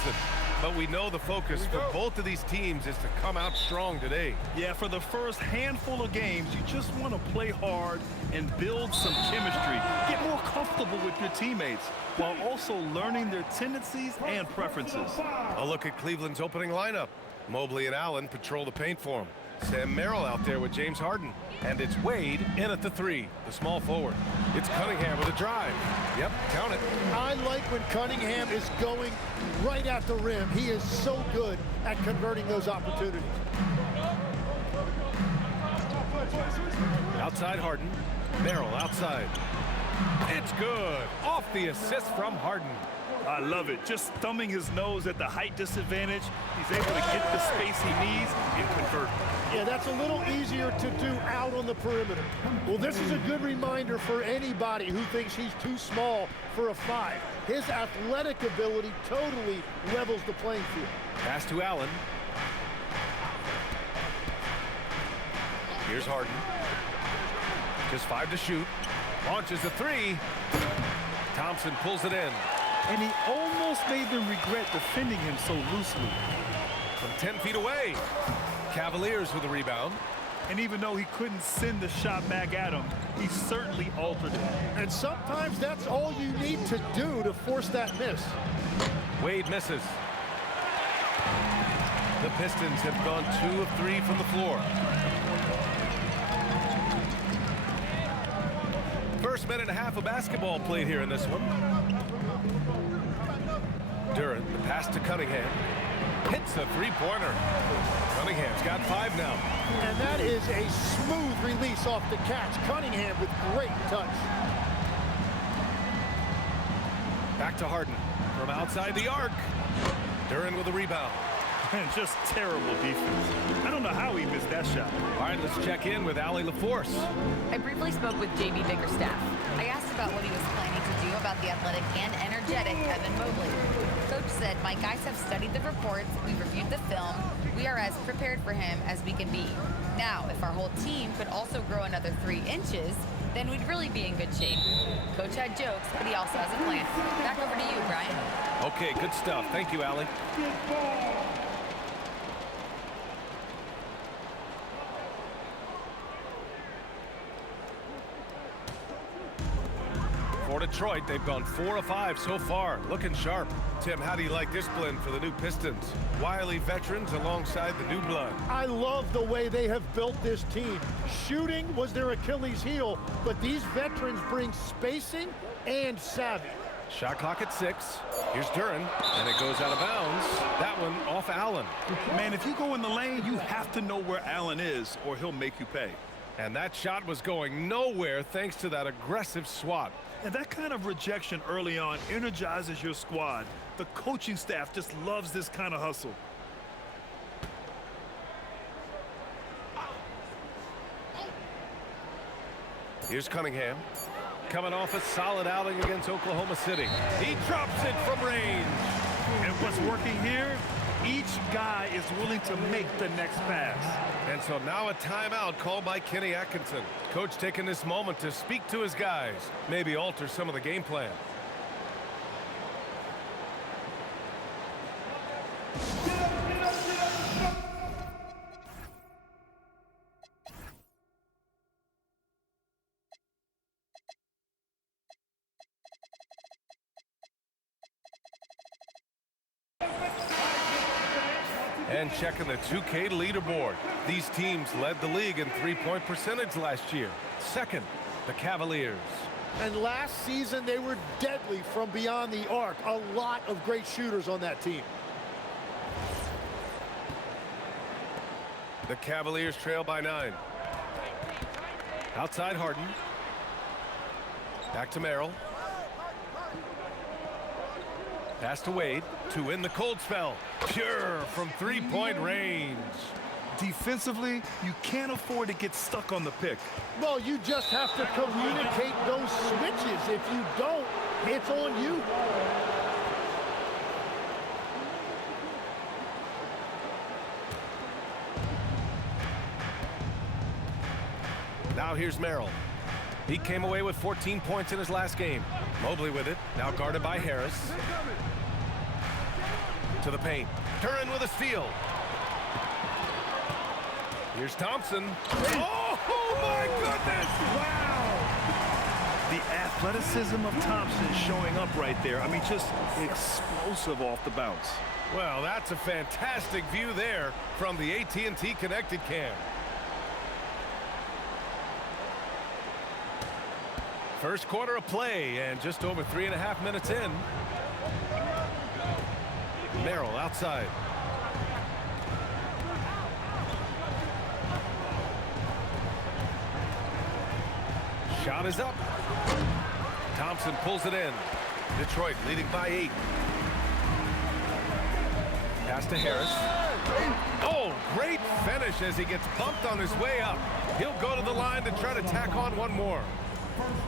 season. But we know the focus for both of these teams is to come out strong today. Yeah, for the first handful of games, you just want to play hard and build some chemistry. Get more comfortable with your teammates while also learning their tendencies and preferences. A look at Cleveland's opening lineup. Mobley and Allen patrol the paint for him. Sam Merrill out there with James Harden. And it's Wade in at the 3, the small forward. It's Cunningham with a drive. Yep, count it. I like when Cunningham is going right at the rim. He is so good at converting those opportunities. Outside Harden. Merrill outside. It's good. Off the assist from Harden. I love it. Just thumbing his nose at the height disadvantage. He's able to get the space he needs and convert. Yeah, that's a little easier to do out on the perimeter. Well, this is a good reminder for anybody who thinks he's too small for a 5. His athletic ability totally levels the playing field. Pass to Allen. Here's Harden. Just 5 to shoot. Launches a 3. Thompson pulls it in. And he almost made them regret defending him so loosely. From 10 feet away. Cavaliers with a rebound. And even though he couldn't send the shot back at him, he certainly altered it. And sometimes that's all you need to do to force that miss. Wade misses. The Pistons have gone 2 of 3 from the floor. First minute and a half of basketball played here in this one. Durant, the pass to Cunningham. Hits a 3-pointer. Cunningham's got 5 now. And that is a smooth release off the catch. Cunningham with great touch. Back to Harden. From outside the arc. Durant with a rebound. And just terrible defense. I don't know how he missed that shot. All right, let's check in with Allie LaForce. I briefly spoke with JB Bickerstaff. I asked about what he was planning to do about the athletic and energetic Evan Mobley. Coach said, my guys have studied the reports, we've reviewed the film, we are as prepared for him as we can be. Now, if our whole team could also grow another 3 inches, then we'd really be in good shape. Coach had jokes, but he also has a plan. Back over to you, Brian. Okay, good stuff. Thank you, Allie. For Detroit, they've gone 4 of 5 so far. Looking sharp. Tim, how do you like this blend for the new Pistons? Wily veterans alongside the new blood. I love the way they have built this team. Shooting was their Achilles heel, but these veterans bring spacing and savvy. Shot clock at 6. Here's Durant, and it goes out of bounds. That one off Allen. Man, if you go in the lane, you have to know where Allen is, or he'll make you pay. And that shot was going nowhere thanks to that aggressive swat. And that kind of rejection early on energizes your squad. The coaching staff just loves this kind of hustle. Here's Cunningham. Coming off a solid outing against Oklahoma City. He drops it from range. And what's working here? Each guy is willing to make the next pass. And so now a timeout called by Kenny Atkinson. Coach taking this moment to speak to his guys, maybe alter some of the game plan. And checking the 2K leaderboard. These teams led the league in three-point percentage last year. Second, the Cavaliers. And last season, they were deadly from beyond the arc. A lot of great shooters on that team. The Cavaliers trail by 9. Outside Harden. Back to Merrill. Pass to Wade. To in the cold spell. Pure from three-point range. Defensively, you can't afford to get stuck on the pick. Well, you just have to communicate those switches. If you don't, it's on you. Now here's Merrill. He came away with 14 points in his last game. Mobley with it, now guarded by Harris. To the paint. Curran with a steal. Here's Thompson. Oh my goodness! Wow! The athleticism of Thompson showing up right there. I mean, just explosive off the bounce. Well, that's a fantastic view there from the AT&T connected cam. First quarter of play and just over 3.5 minutes in. Merrill outside. Shot is up. Thompson pulls it in. Detroit leading by 8. Pass to Harris. Oh, great finish as he gets bumped on his way up. He'll go to the line to try to tack on one more.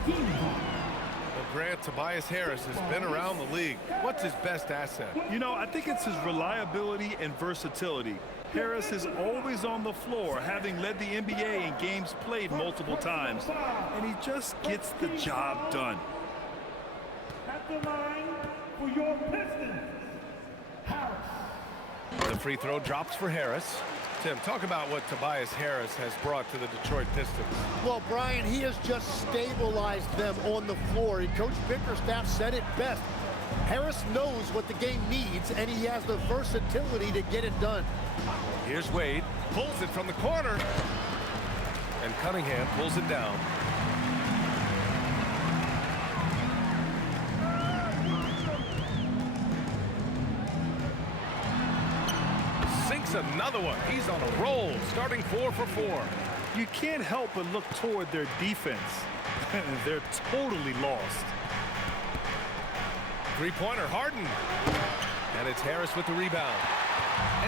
Well, Grant, Tobias Harris has been around the league. What's his best asset? You know, I think it's his reliability and versatility. Harris is always on the floor, having led the NBA in games played multiple times, and he just gets the job done. At the line for your Pistons, Harris. The free throw drops for Harris. Tim, talk about what Tobias Harris has brought to the Detroit Pistons. Well, Brian, he has just stabilized them on the floor. And Coach Bickerstaff said it best. Harris knows what the game needs, and he has the versatility to get it done. Here's Wade. Pulls it from the corner. And Cunningham pulls it down. Sinks another one. He's on a roll, starting 4 for 4. You can't help but look toward their defense. They're totally lost. Three-pointer, Harden. And it's Harris with the rebound.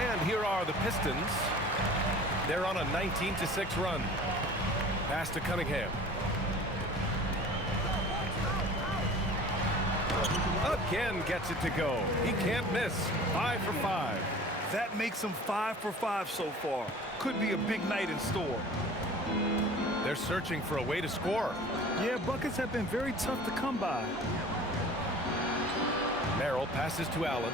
And here are the Pistons. They're on a 19-6 run. Pass to Cunningham. Again gets it to go. He can't miss. 5 for 5. That makes him 5 for 5 so far. Could be a big night in store. They're searching for a way to score. Yeah, buckets have been very tough to come by. Merrill passes to Allen.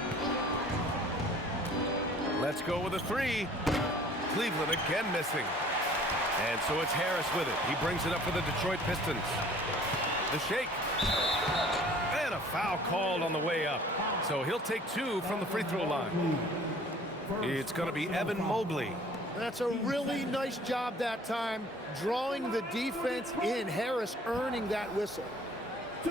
Let's go with a 3. Cleveland again missing. And so it's Harris with it. He brings it up for the Detroit Pistons. The shake. And a foul called on the way up. So he'll take 2 from the free throw line. It's going to be Evan Mobley. That's a really nice job that time, drawing the defense in. Harris earning that whistle.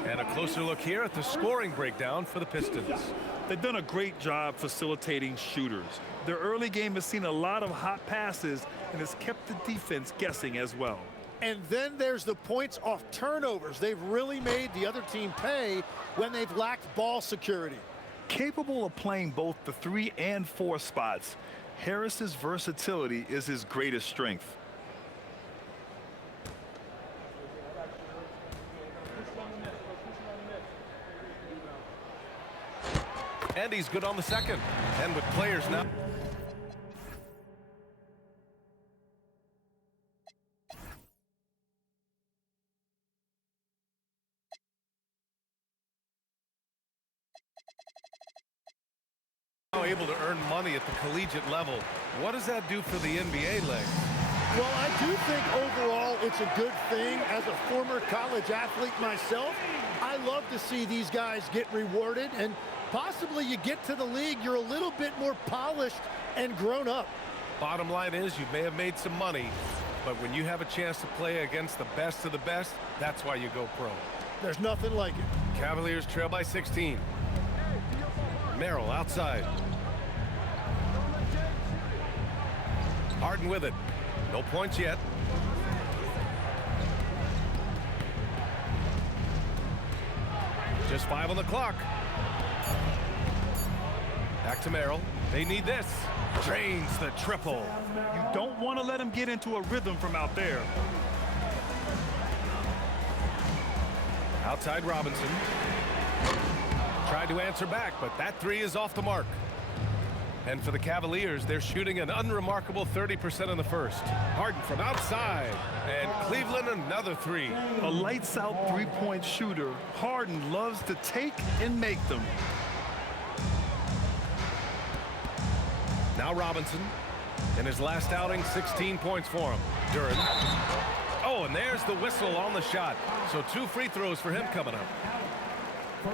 And a closer look here at the scoring breakdown for the Pistons. They've done a great job facilitating shooters. Their early game has seen a lot of hot passes and has kept the defense guessing as well. And then there's the points off turnovers. They've really made the other team pay when they've lacked ball security. Capable of playing both the 3 and 4 spots, Harris's versatility is his greatest strength. And he's good on the second. And with players now. Now able to earn money at the collegiate level. What does that do for the NBA leg? Well, I do think overall it's a good thing. As a former college athlete myself, I love to see these guys get rewarded, and possibly you get to the league, you're a little bit more polished and grown up. Bottom line is you may have made some money, but when you have a chance to play against the best of the best, that's why you go pro. There's nothing like it. Cavaliers trail by 16. Merrill outside. Harden with it. No points yet. Just 5 on the clock. Back to Merrill. They need this. Drains the triple. You don't want to let him get into a rhythm from out there. Outside Robinson. Tried to answer back, but that 3 is off the mark. And for the Cavaliers, they're shooting an unremarkable 30% in the first. Harden from outside. And Cleveland another 3. A lights-out three-point shooter. Harden loves to take and make them. Now Robinson. In his last outing, 16 points for him. Duren. Oh, and there's the whistle on the shot. So 2 free throws for him coming up.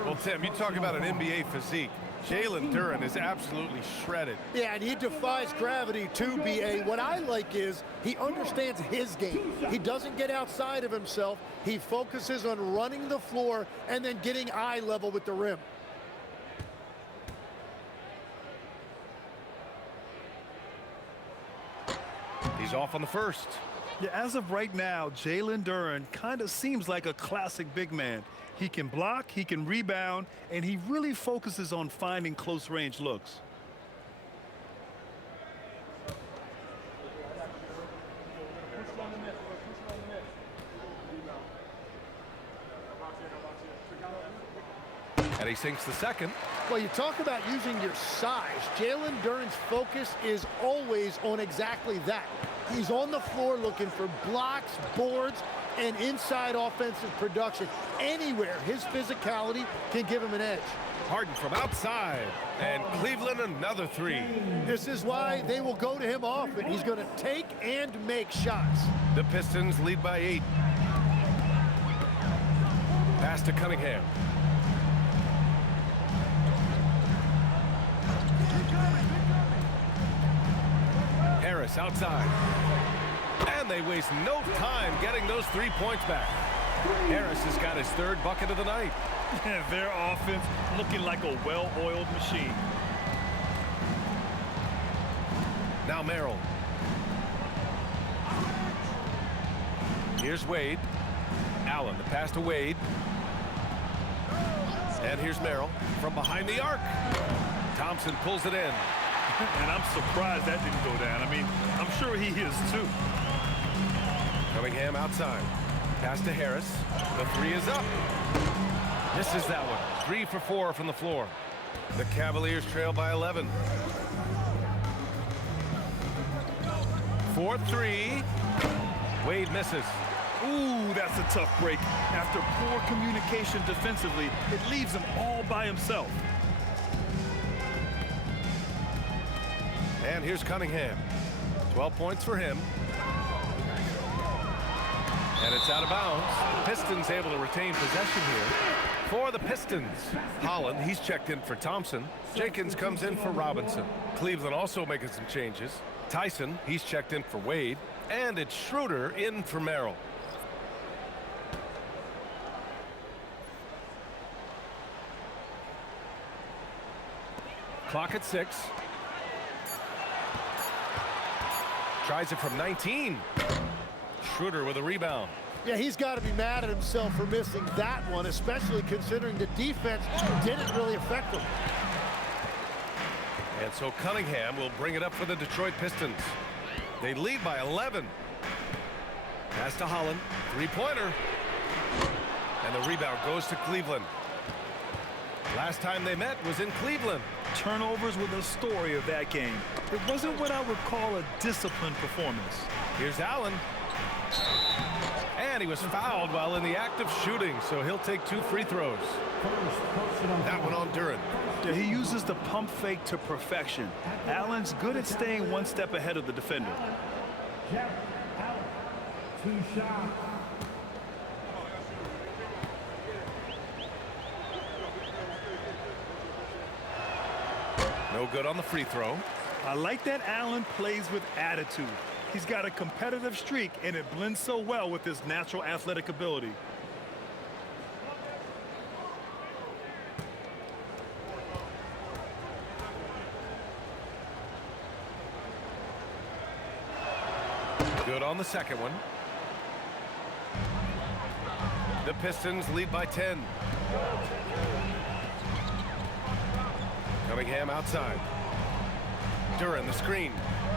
Well, Tim, you talk about an NBA physique. Jalen Duren is absolutely shredded. Yeah, and he defies gravity too, B.A. What I like is he understands his game. He doesn't get outside of himself. He focuses on running the floor and then getting eye level with the rim. He's off on the first. Yeah, as of right now, Jalen Duren kind of seems like a classic big man. He can block, he can rebound, and he really focuses on finding close-range looks. And he sinks the second. Well, you talk about using your size. Jalen Duren's focus is always on exactly that. He's on the floor looking for blocks, boards, and inside offensive production. Anywhere his physicality can give him an edge. Harden from outside. And Cleveland another 3. This is why they will go to him often. He's going to take and make shots. The Pistons lead by 8. Pass to Cunningham. Harris outside. And they waste no time getting those 3 points back. Harris has got his 3rd bucket of the night. Their offense looking like a well-oiled machine. Now Merrill. Here's Wade. Allen, the pass to Wade. And here's Merrill from behind the arc. Thompson pulls it in. And I'm surprised that didn't go down. I mean, I'm sure he is too. Cunningham outside. Pass to Harris. The 3 is up. Misses that one. 3 for 4 from the floor. The Cavaliers trail by 11. 4-3. Wade misses. Ooh, that's a tough break. After poor communication defensively, it leaves him all by himself. And here's Cunningham. 12 points for him. And it's out of bounds. The Pistons able to retain possession here. For the Pistons, Holland, he's checked in for Thompson. Jenkins comes in for Robinson. Cleveland also making some changes. Tyson, he's checked in for Wade. And it's Schroeder in for Merrill. Clock at 6. Tries it from 19. Schroeder with a rebound. Yeah, he's got to be mad at himself for missing that one, especially considering the defense didn't really affect him. And so Cunningham will bring it up for the Detroit Pistons. They lead by 11. Pass to Holland. 3-pointer. And the rebound goes to Cleveland. Last time they met was in Cleveland. Turnovers were the story of that game. It wasn't what I would call a disciplined performance. Here's Allen. And he was fouled while in the act of shooting, so he'll take 2 free throws. That one on Duren. Yeah, he uses the pump fake to perfection. Allen's good at staying 1 step ahead of the defender. Jeff Allen, 2 shots. No good on the free throw. I like that Allen plays with attitude. He's got a competitive streak, and it blends so well with his natural athletic ability. Good on the second one. The Pistons lead by 10. Cunningham outside. Duren the screen.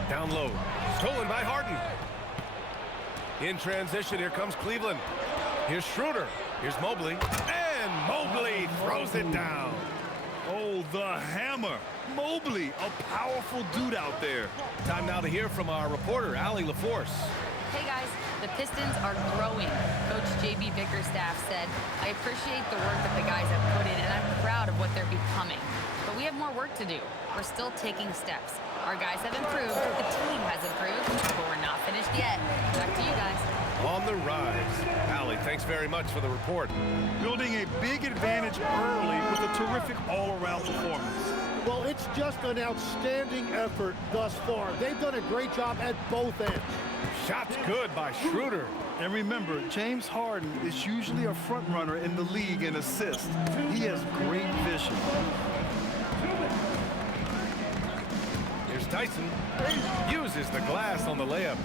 Down low. Stolen by Harden. In transition, here comes Cleveland. Here's Schroeder. Here's Mobley. And Mobley throws it down. Oh, the hammer. Mobley, a powerful dude out there. Time now to hear from our reporter, Allie LaForce. Hey guys, the Pistons are growing. Coach JB Bickerstaff said, I appreciate the work that the guys have put in and I'm proud of what they're becoming. But we have more work to do. We're still taking steps. Our guys have improved, the team has improved, but we're not finished yet. Back to you guys. On the rise. Allie, thanks very much for the report. Building a big advantage early with a terrific all-around performance. Well, it's just an outstanding effort thus far. They've done a great job at both ends. Shots good by Schroeder. And remember, James Harden is usually a front runner in the league in assists. He has great vision. Here's Tyson. Uses the glass on the layup.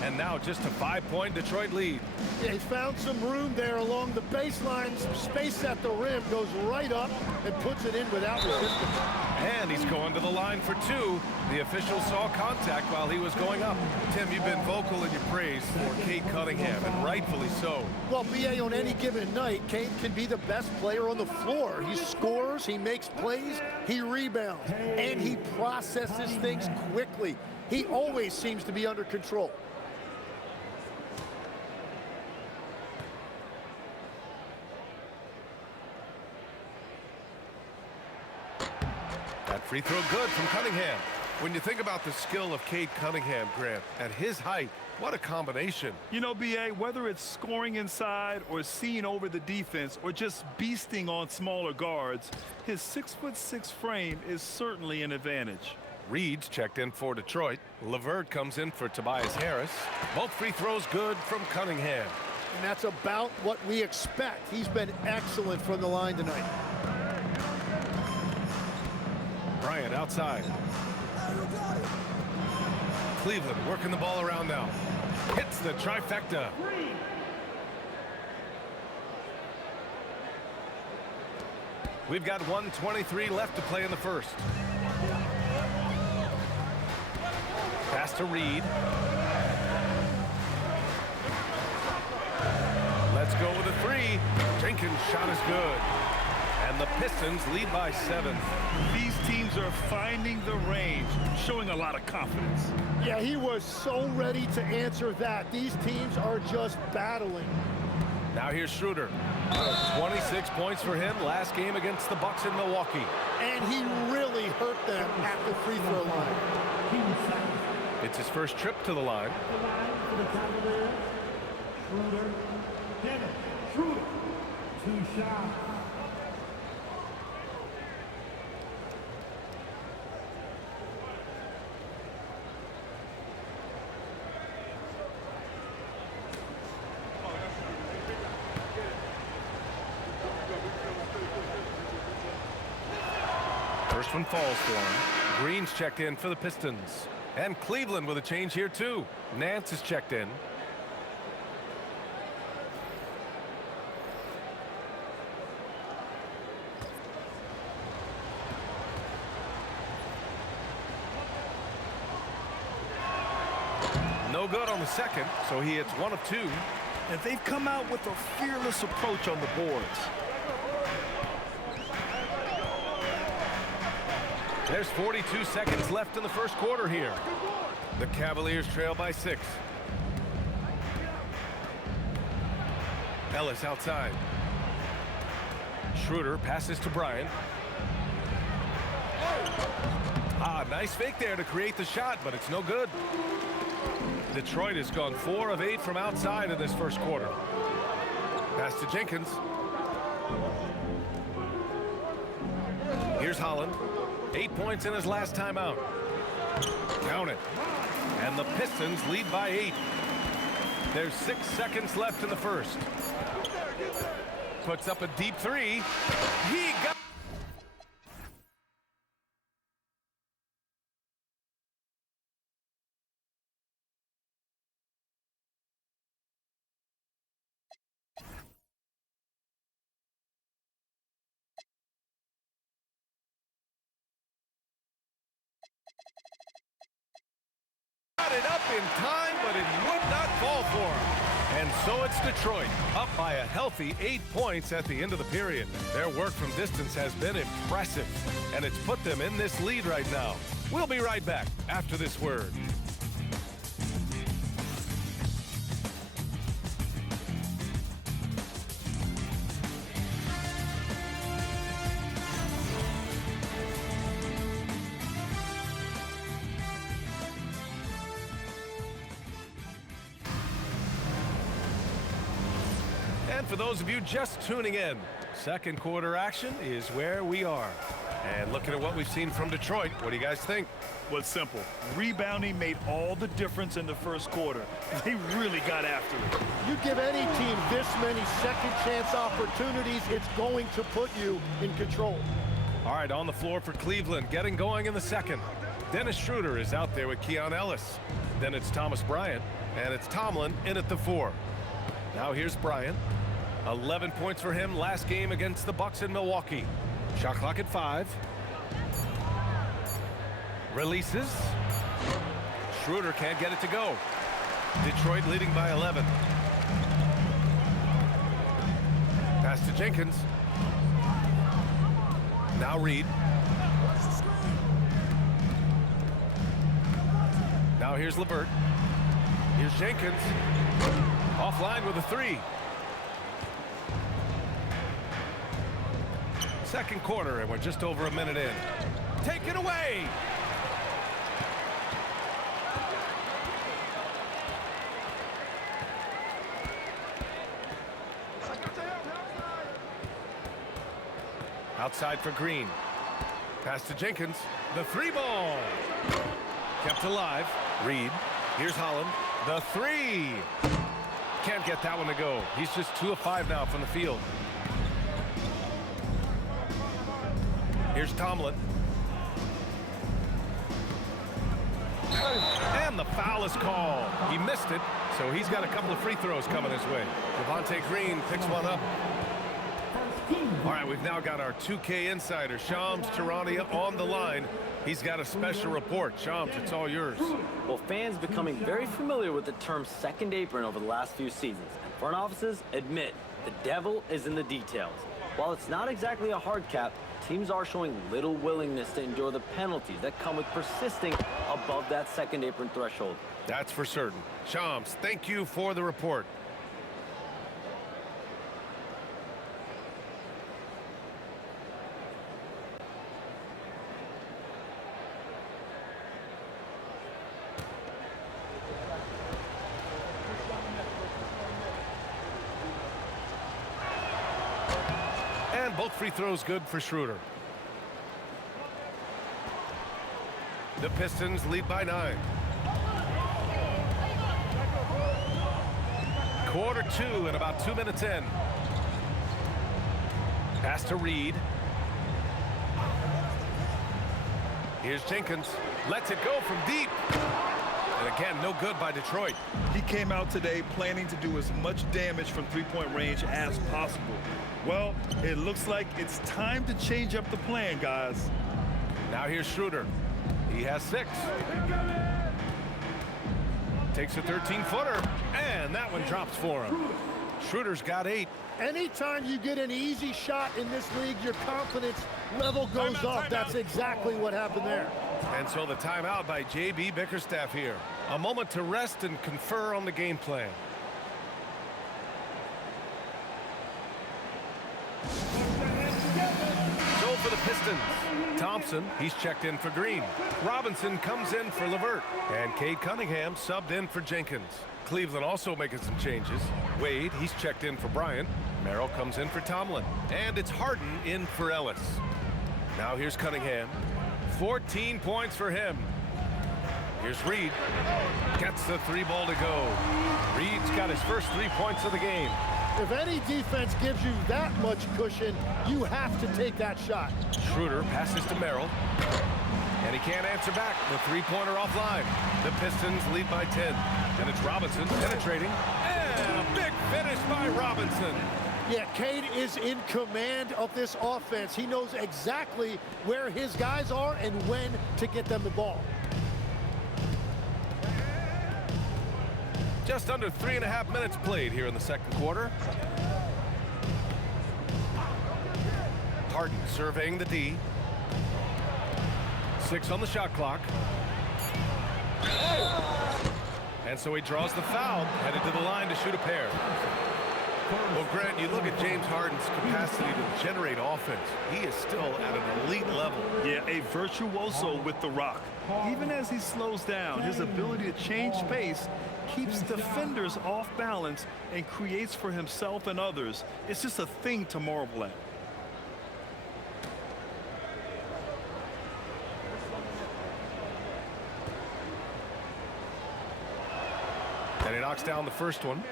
And now just a 5-point Detroit lead. Yeah, he found some room there along the baseline. Some space at the rim, goes right up and puts it in without resistance. And he's going to the line for two. The official saw contact while he was going up. Tim, you've been vocal in your praise for Cade Cunningham, and rightfully so. Well, BA, on any given night, Cade can be the best player on the floor. He scores, he makes plays, he rebounds, and he processes things quickly. He always seems to be under control. That free throw good from Cunningham. When you think about the skill of Cade Cunningham, Grant, at his height, what a combination. You know, BA, whether it's scoring inside or seeing over the defense or just beasting on smaller guards, his 6'6" frame is certainly an advantage. Reed's checked in for Detroit. Levert comes in for Tobias Harris. Both free throws good from Cunningham. And that's about what we expect. He's been excellent from the line tonight. Bryant outside. Cleveland working the ball around now. Hits the trifecta. We've got 1:23 left to play in the first. Pass to Reed. Let's go with a three. Jenkins' shot is good. And the Pistons lead by 7. These teams are finding the range, showing a lot of confidence. Yeah, he was so ready to answer that. These teams are just battling. Now here's Schroeder. 26 points for him last game against the Bucks in Milwaukee. And he really hurt them at the free throw line. It's his first trip to the line. At the line for the Cavaliers, Schroeder, Dennis Schroeder, 2 shots. First one falls for him. Green's checked in for the Pistons. And Cleveland with a change here too. Nance is checked in. No good on the second, so he hits 1 of 2. And they've come out with a fearless approach on the boards. There's 42 seconds left in the first quarter here. The Cavaliers trail by 6. Ellis outside. Schroeder passes to Bryant. Nice fake there to create the shot, but it's no good. Detroit has gone 4 of 8 from outside in this first quarter. Pass to Jenkins. Here's Holland. 8 points in his last time out. Count it. And the Pistons lead by 8. There's 6 seconds left in the first. Puts up a deep three. He got... it up in time, but it would not fall for him. And so it's Detroit, up by a healthy 8 points at the end of the period. Their work from distance has been impressive, and it's put them in this lead right now. We'll be right back after this word. for those of you just tuning in, second quarter action is where we are. And looking at what we've seen from Detroit, what do you guys think? Well, it's simple. Rebounding made all the difference in the first quarter. They really got after it. You give any team this many second chance opportunities, it's going to put you in control. All right, on the floor for Cleveland, getting going in the second. Dennis Schroeder is out there with Keon Ellis. Then it's Thomas Bryant, and it's Tomlin in at the 4. Now here's Bryant. 11 points for him last game against the Bucks in Milwaukee. Shot clock at 5. Releases. Schroeder can't get it to go. Detroit leading by 11. Pass to Jenkins. Now Reed. Now here's LeVert. Here's Jenkins. Offline with a 3. Second quarter, and we're just over a minute in. Take it away! Outside for Green. Pass to Jenkins. The 3 ball. Kept alive. Reed. Here's Holland. The 3. Can't get that one to go. He's just 2 of 5 now from the field. Here's Tomlin. And the foul is called. He missed it, so he's got a couple of free throws coming his way. Devontae Green picks one up. All right, we've now got our 2K insider, Shams Charania, on the line. He's got a special report. Shams, it's all yours. Well, fans becoming very familiar with the term second apron over the last few seasons. And front offices admit the devil is in the details. While it's not exactly a hard cap, teams are showing little willingness to endure the penalties that come with persisting above that second apron threshold. That's for certain. Shams, thank you for the report. And both free throws good for Schroeder. The Pistons lead by 9. Quarter 2 and about 2 minutes in. Pass to Reed. Here's Jenkins. Lets it go from deep. And again, no good by Detroit. He came out today planning to do as much damage from three-point range as possible. Well, it looks like it's time to change up the plan, guys. Now here's Schroeder. He has 6. Takes a 13-footer, and that one drops for him. Schroeder's got 8. Anytime you get an easy shot in this league, your confidence level goes up. That's exactly what happened there. And so the timeout by J.B. Bickerstaff here. A moment to rest and confer on the game plan. So for the Pistons, Thompson, he's checked in for Green. Robinson comes in for LeVert. And Cade Cunningham subbed in for Jenkins. Cleveland also making some changes. Wade, he's checked in for Bryant. Merrill comes in for Tomlin. And it's Harden in for Ellis. Now here's Cunningham. 14 points for him. Here's Reed. Gets the 3 ball to go. Reed's got his first 3 points of the game. If any defense gives you that much cushion, you have to take that shot. Schroeder passes to Merrill. And he can't answer back. The 3-pointer offline. The Pistons lead by 10. And it's Robinson penetrating. And a big finish by Robinson. Yeah, Cade is in command of this offense. He knows exactly where his guys are and when to get them the ball. Just under 3.5 minutes played here in the second quarter. Harden surveying the D. 6 on the shot clock. And so he draws the foul, headed to the line to shoot a pair. Well, Grant, you look at James Harden's capacity to generate offense. He is still at an elite level. Yeah, a virtuoso with the rock. Even as he slows down, his ability to change pace keeps defenders off balance and creates for himself and others. It's just a thing to marvel at. And he knocks down the first one.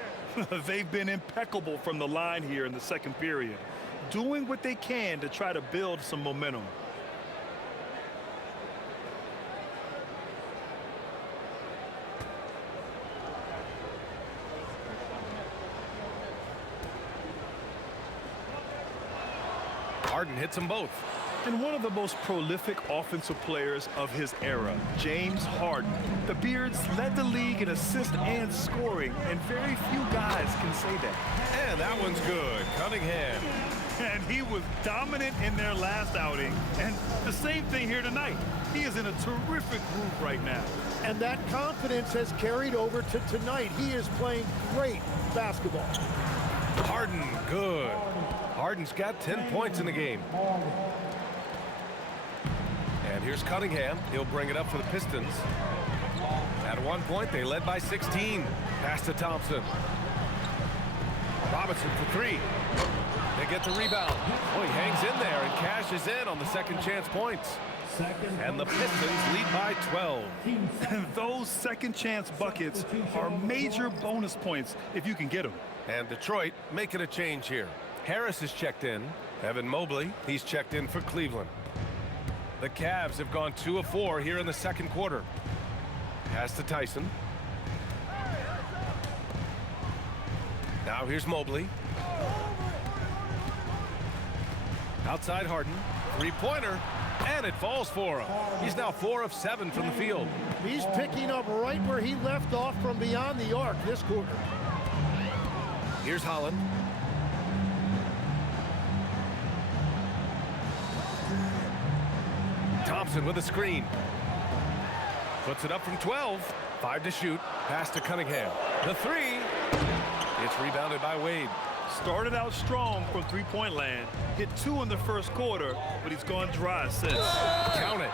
They've been impeccable from the line here in the second period, doing what they can to try to build some momentum. Harden hits them both. And one of the most prolific offensive players of his era, James Harden. The Beards led the league in assists and scoring, and very few guys can say that. And that one's good. Cunningham. And he was dominant in their last outing. And the same thing here tonight. He is in a terrific groove right now. And that confidence has carried over to tonight. He is playing great basketball. Harden, good. Harden's got 10 points in the game. And here's Cunningham. He'll bring it up for the Pistons. At one point, they led by 16. Pass to Thompson. Robinson for three. They get the rebound. Oh, he hangs in there and cashes in on the second chance points. And the Pistons lead by 12. And those second chance buckets are major bonus points if you can get them. And Detroit making a change here. Harris is checked in. Evan Mobley, he's checked in for Cleveland. The Cavs have gone 2 of 4 here in the second quarter. Pass to Tyson. Now here's Mobley. Outside Harden. Three-pointer. And it falls for him. He's now 4 of 7 from the field. He's picking up right where he left off from beyond the arc this quarter. Here's Holland. Thompson with a screen. Puts it up from 12. 5 to shoot. Pass to Cunningham. The three. It's rebounded by Wade. Started out strong from three-point land. Hit 2 in the first quarter, but he's gone dry since. Count it.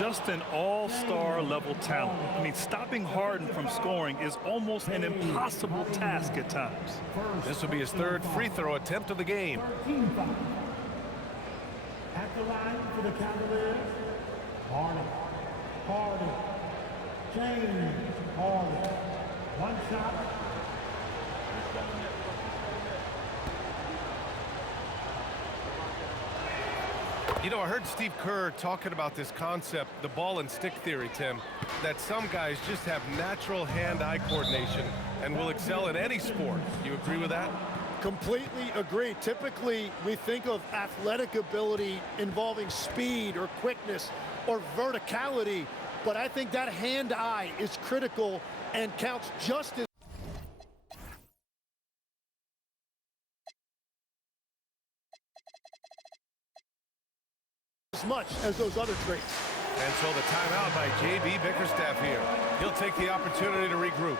Just an all-star level talent. I mean, stopping Harden from scoring is almost an impossible task at times. This will be his third free throw attempt of the game. At the line for the Cavaliers, Harden. James Harden. One shot. You know, I heard Steve Kerr talking about this concept, the ball and stick theory, Tim, that some guys just have natural hand-eye coordination and will excel in any sport. You agree with that? Completely agree. Typically, we think of athletic ability involving speed or quickness or verticality, but I think that hand-eye is critical and counts just as much as those other traits. And so the timeout by J.B. Bickerstaff here. He'll take the opportunity to regroup.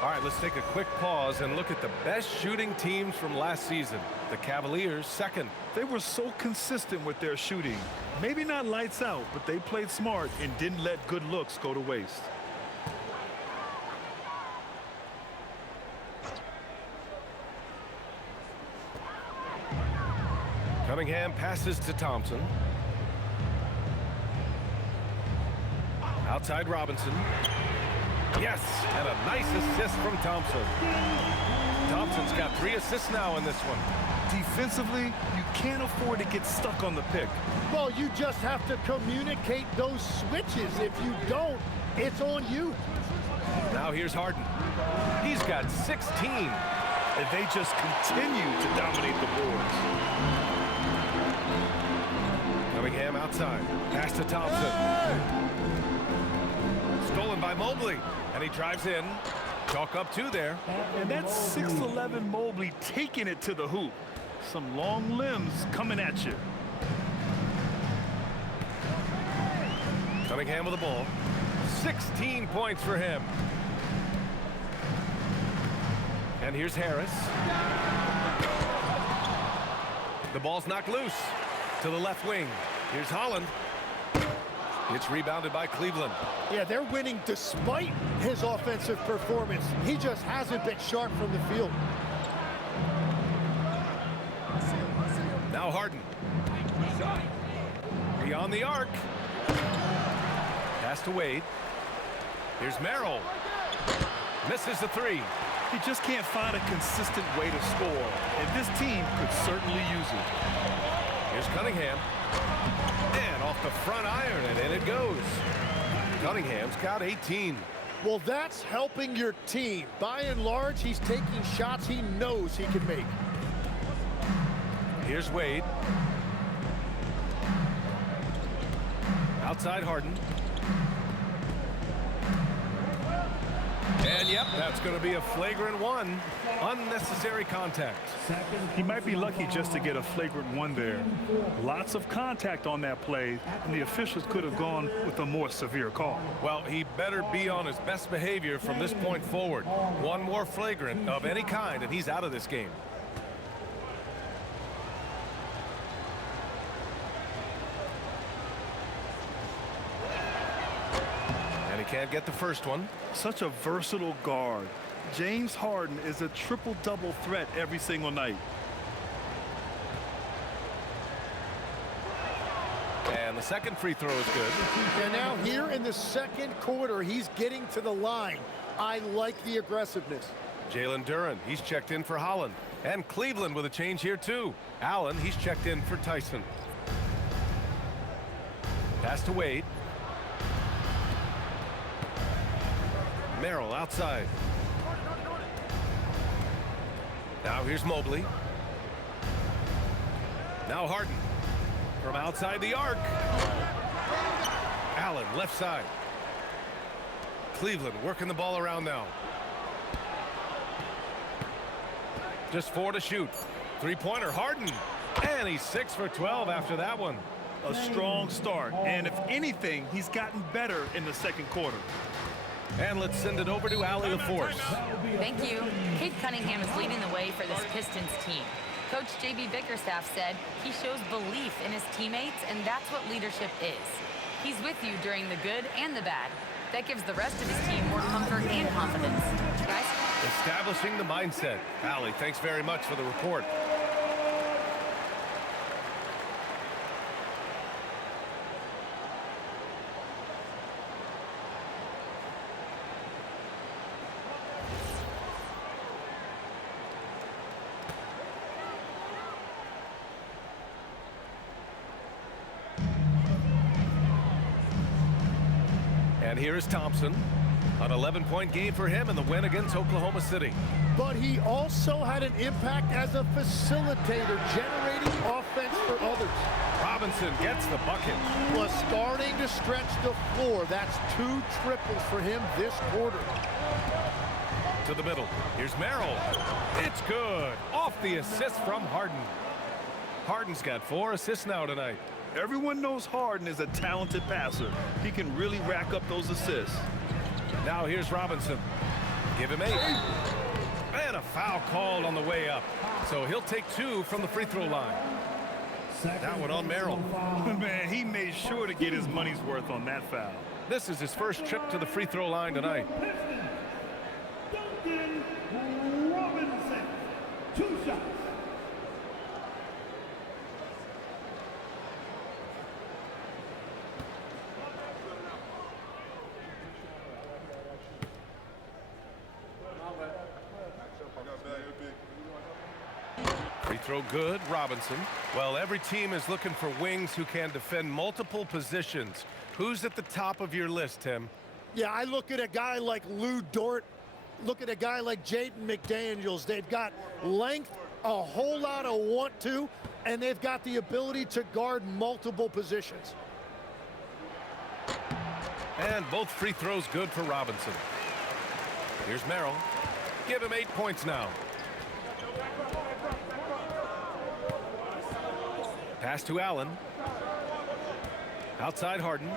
All right, let's take a quick pause and look at the best shooting teams from last season. The Cavaliers, second. They were so consistent with their shooting. Maybe not lights out, but they played smart and didn't let good looks go to waste. Cunningham passes to Thompson. Outside Robinson. Yes, and a nice assist from Thompson. Thompson's got 3 assists now in this one. Defensively, you can't afford to get stuck on the pick. Well, you just have to communicate those switches. If you don't, it's on you. Now here's Harden. He's got 16. And they just continue to dominate the boards. Cunningham outside. Pass to Thompson. Stolen by Mobley. And he drives in. Chalk up 2 there. And that's 6'11" Mobley taking it to the hoop. Some long limbs coming at you. Cunningham with the ball. 16 points for him. And here's Harris. The ball's knocked loose to the left wing. Here's Holland. It's rebounded by Cleveland. Yeah, they're winning despite his offensive performance. He just hasn't been sharp from the field. Now Harden. Beyond the arc. Pass to Wade. Here's Merrill. Misses the three. He just can't find a consistent way to score, and this team could certainly use it. Here's Cunningham. And off the front iron, and in it goes. Cunningham's got 18. Well, that's helping your team. By and large, he's taking shots he knows he can make. Here's Wade. Outside Harden. And yep, that's going to be a flagrant one. Unnecessary contact. He might be lucky just to get a flagrant one there. Lots of contact on that play, and the officials could have gone with a more severe call. Well, he better be on his best behavior from this point forward. One more flagrant of any kind, and he's out of this game. And he can't get the first one. Such a versatile guard. James Harden is a triple-double threat every single night. And the second free throw is good. And now here in the second quarter, he's getting to the line. I like the aggressiveness. Jalen Duren, he's checked in for Holland. And Cleveland with a change here too. Allen, he's checked in for Tyson. Pass to Wade. Merrill outside. Now here's Mobley. Now Harden from outside the arc. Allen left side. Cleveland working the ball around now. Just 4 to shoot. Three-pointer Harden. And he's 6 for 12 after that one. A strong start, and if anything, he's gotten better in the second quarter. And let's send it over to Allie LaForce. Thank you. Kate Cunningham is leading the way for this Pistons team. Coach J.B. Bickerstaff said he shows belief in his teammates, and that's what leadership is. He's with you during the good and the bad. That gives the rest of his team more comfort and confidence. Guys? Establishing the mindset. Allie, thanks very much for the report. And here is Thompson. An 11-point game for him in the win against Oklahoma City. But he also had an impact as a facilitator, generating offense for others. Robinson gets the bucket. Was starting to stretch the floor. That's 2 triples for him this quarter. To the middle. Here's Merrill. It's good. Off the assist from Harden. Harden's got 4 assists now tonight. Everyone knows Harden is a talented passer. He can really rack up those assists. Now here's Robinson. Give him 8. And a foul called on the way up. So he'll take 2 from the free throw line. That one on Merrill. Man, he made sure to get his money's worth on that foul. This is his first trip to the free throw line tonight. Duncan Robinson, 2 shots. Free throw good, Robinson. Well, every team is looking for wings who can defend multiple positions. Who's at the top of your list, Tim? Yeah, I look at a guy like Lou Dort. Look at a guy like Jaden McDaniels. They've got length, a whole lot of want to, and they've got the ability to guard multiple positions. And both free throws good for Robinson. Here's Merrill. Give him 8 points now. Pass to Allen. Outside Harden.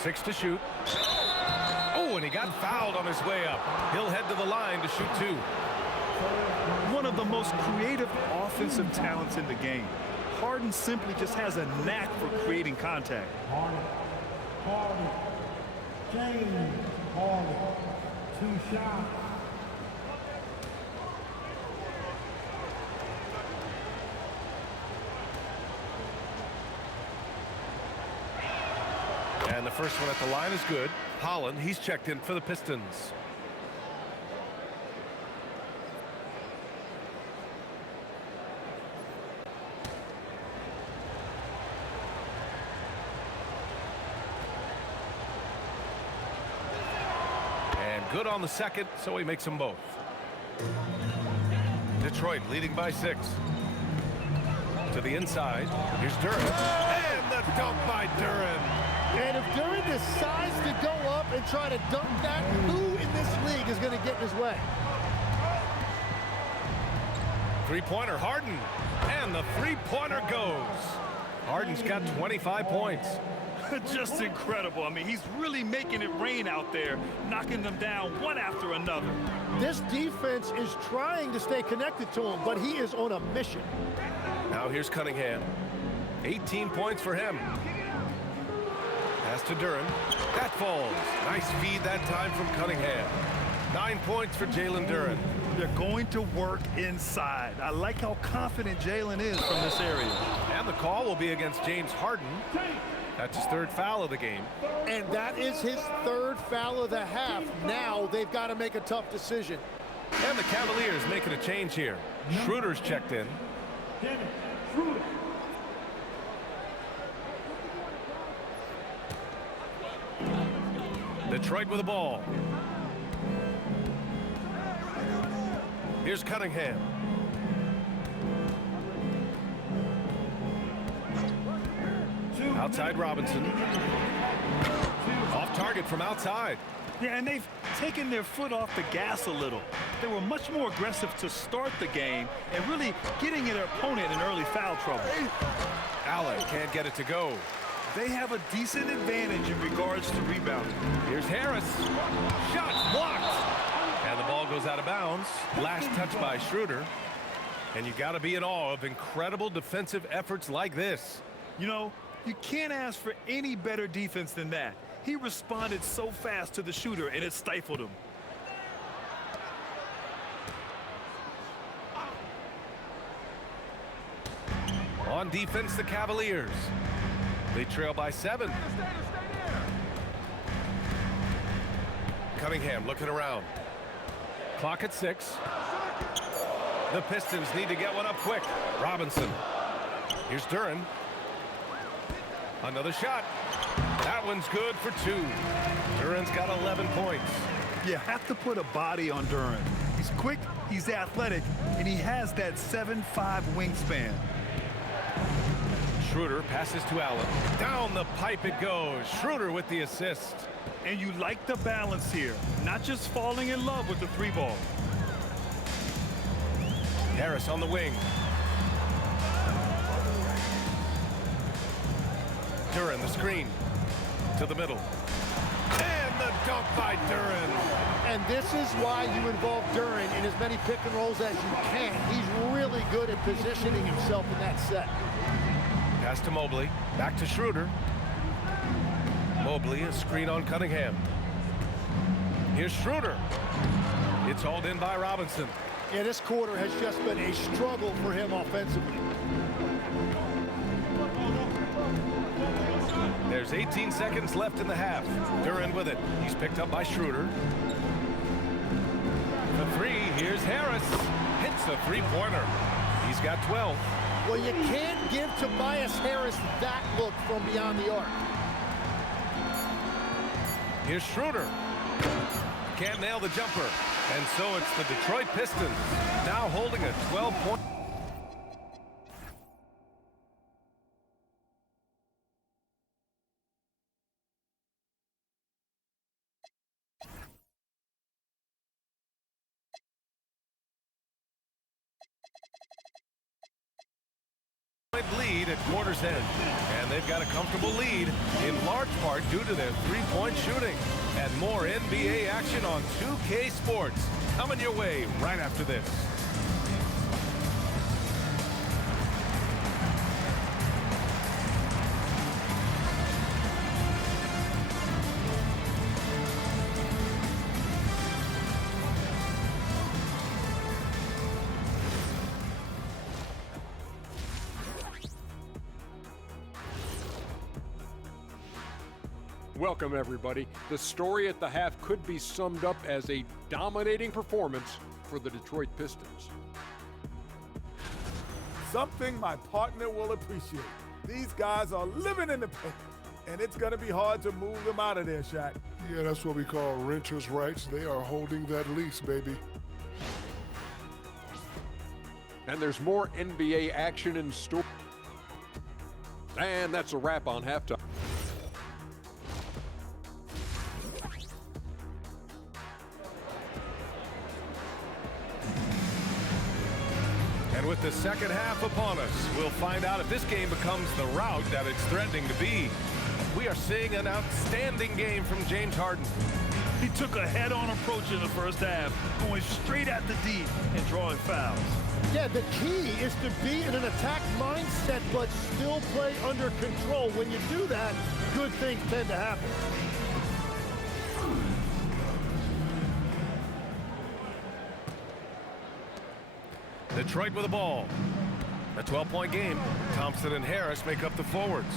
Six to shoot. Oh, and he got fouled on his way up. He'll head to the line to shoot 2. One of the most creative offensive talents in the game. Harden simply just has a knack for creating contact. Harden. James Harden. 2 shots. And the first one at the line is good. Holland, he's checked in for the Pistons. And good on the second, so he makes them both. Detroit leading by 6. To the inside. Here's Duren. And the dunk by Duren. And if Duren decides to go up and try to dunk that, who in this league is going to get in his way? Three-pointer, Harden. And the three-pointer goes. Harden's got 25 points. Just incredible. I mean, he's really making it rain out there, knocking them down one after another. This defense is trying to stay connected to him, but he is on a mission. Now here's Cunningham. 18 points for him. Pass to Duren. That falls. Nice feed that time from Cunningham. 9 points for Jalen Duren. They're going to work inside. I like how confident Jalen is from this area. And the call will be against James Harden. That's his 3rd foul of the game. And that is his 3rd foul of the half. Now they've got to make a tough decision. And the Cavaliers making a change here. Schroeder's checked in. Dennis Schroeder. Detroit with the ball. Here's Cunningham. Outside Robinson. Off target from outside. Yeah, and they've taken their foot off the gas a little. They were much more aggressive to start the game and really getting their opponent in early foul trouble. Allen can't get it to go. They have a decent advantage in regards to rebounding. Here's Harris. Shot blocked. And the ball goes out of bounds. Last touch by Schroeder. And you got to be in awe of incredible defensive efforts like this. You know, you can't ask for any better defense than that. He responded so fast to the shooter, and it stifled him. On defense, the Cavaliers. They trail by 7. Cunningham looking around. Clock at 6. The Pistons need to get one up quick. Robinson. Here's Duren. Another shot. That one's good for 2. Duren's got 11 points. You have to put a body on Duren. He's quick, he's athletic, and he has that 7'5" wingspan. Schroeder passes to Allen. Down the pipe it goes. Schroeder with the assist. And you like the balance here, not just falling in love with the 3-ball. Harris on the wing. Duren, the screen. To the middle. And the dunk by Duren. And this is why you involve Duren in as many pick and rolls as you can. He's really good at positioning himself in that set. Pass to Mobley. Back to Schroeder. Mobley, a screen on Cunningham. Here's Schroeder. It's hauled in by Robinson. Yeah, this quarter has just been a struggle for him offensively. There's 18 seconds left in the half. Duren with it. He's picked up by Schroeder. The 3, here's Harris. Hits the 3-pointer. He's got 12. Well, you can't give Tobias Harris that look from beyond the arc. Here's Schroeder. Can't nail the jumper. And so it's the Detroit Pistons now holding a 12-point. lead at quarter's end. And they've got a comfortable lead, in large part due to their three-point shooting. And more NBA action on 2K Sports coming your way right after this. Welcome, everybody. The story at the half could be summed up as a dominating performance for the Detroit Pistons. Something my partner will appreciate. These guys are living in the paint, and it's going to be hard to move them out of there, Shaq. Yeah, that's what we call renters' rights. They are holding that lease, baby. And there's more NBA action in store. And that's a wrap on halftime. And with the second half upon us, we'll find out if this game becomes the rout that it's threatening to be. We are seeing an outstanding game from James Harden. He took a head-on approach in the first half, going straight at the D and drawing fouls. Yeah, the key is to be in an attack mindset, but still play under control. When you do that, good things tend to happen. Detroit with the ball. A 12-point game. Thompson and Harris make up the forwards.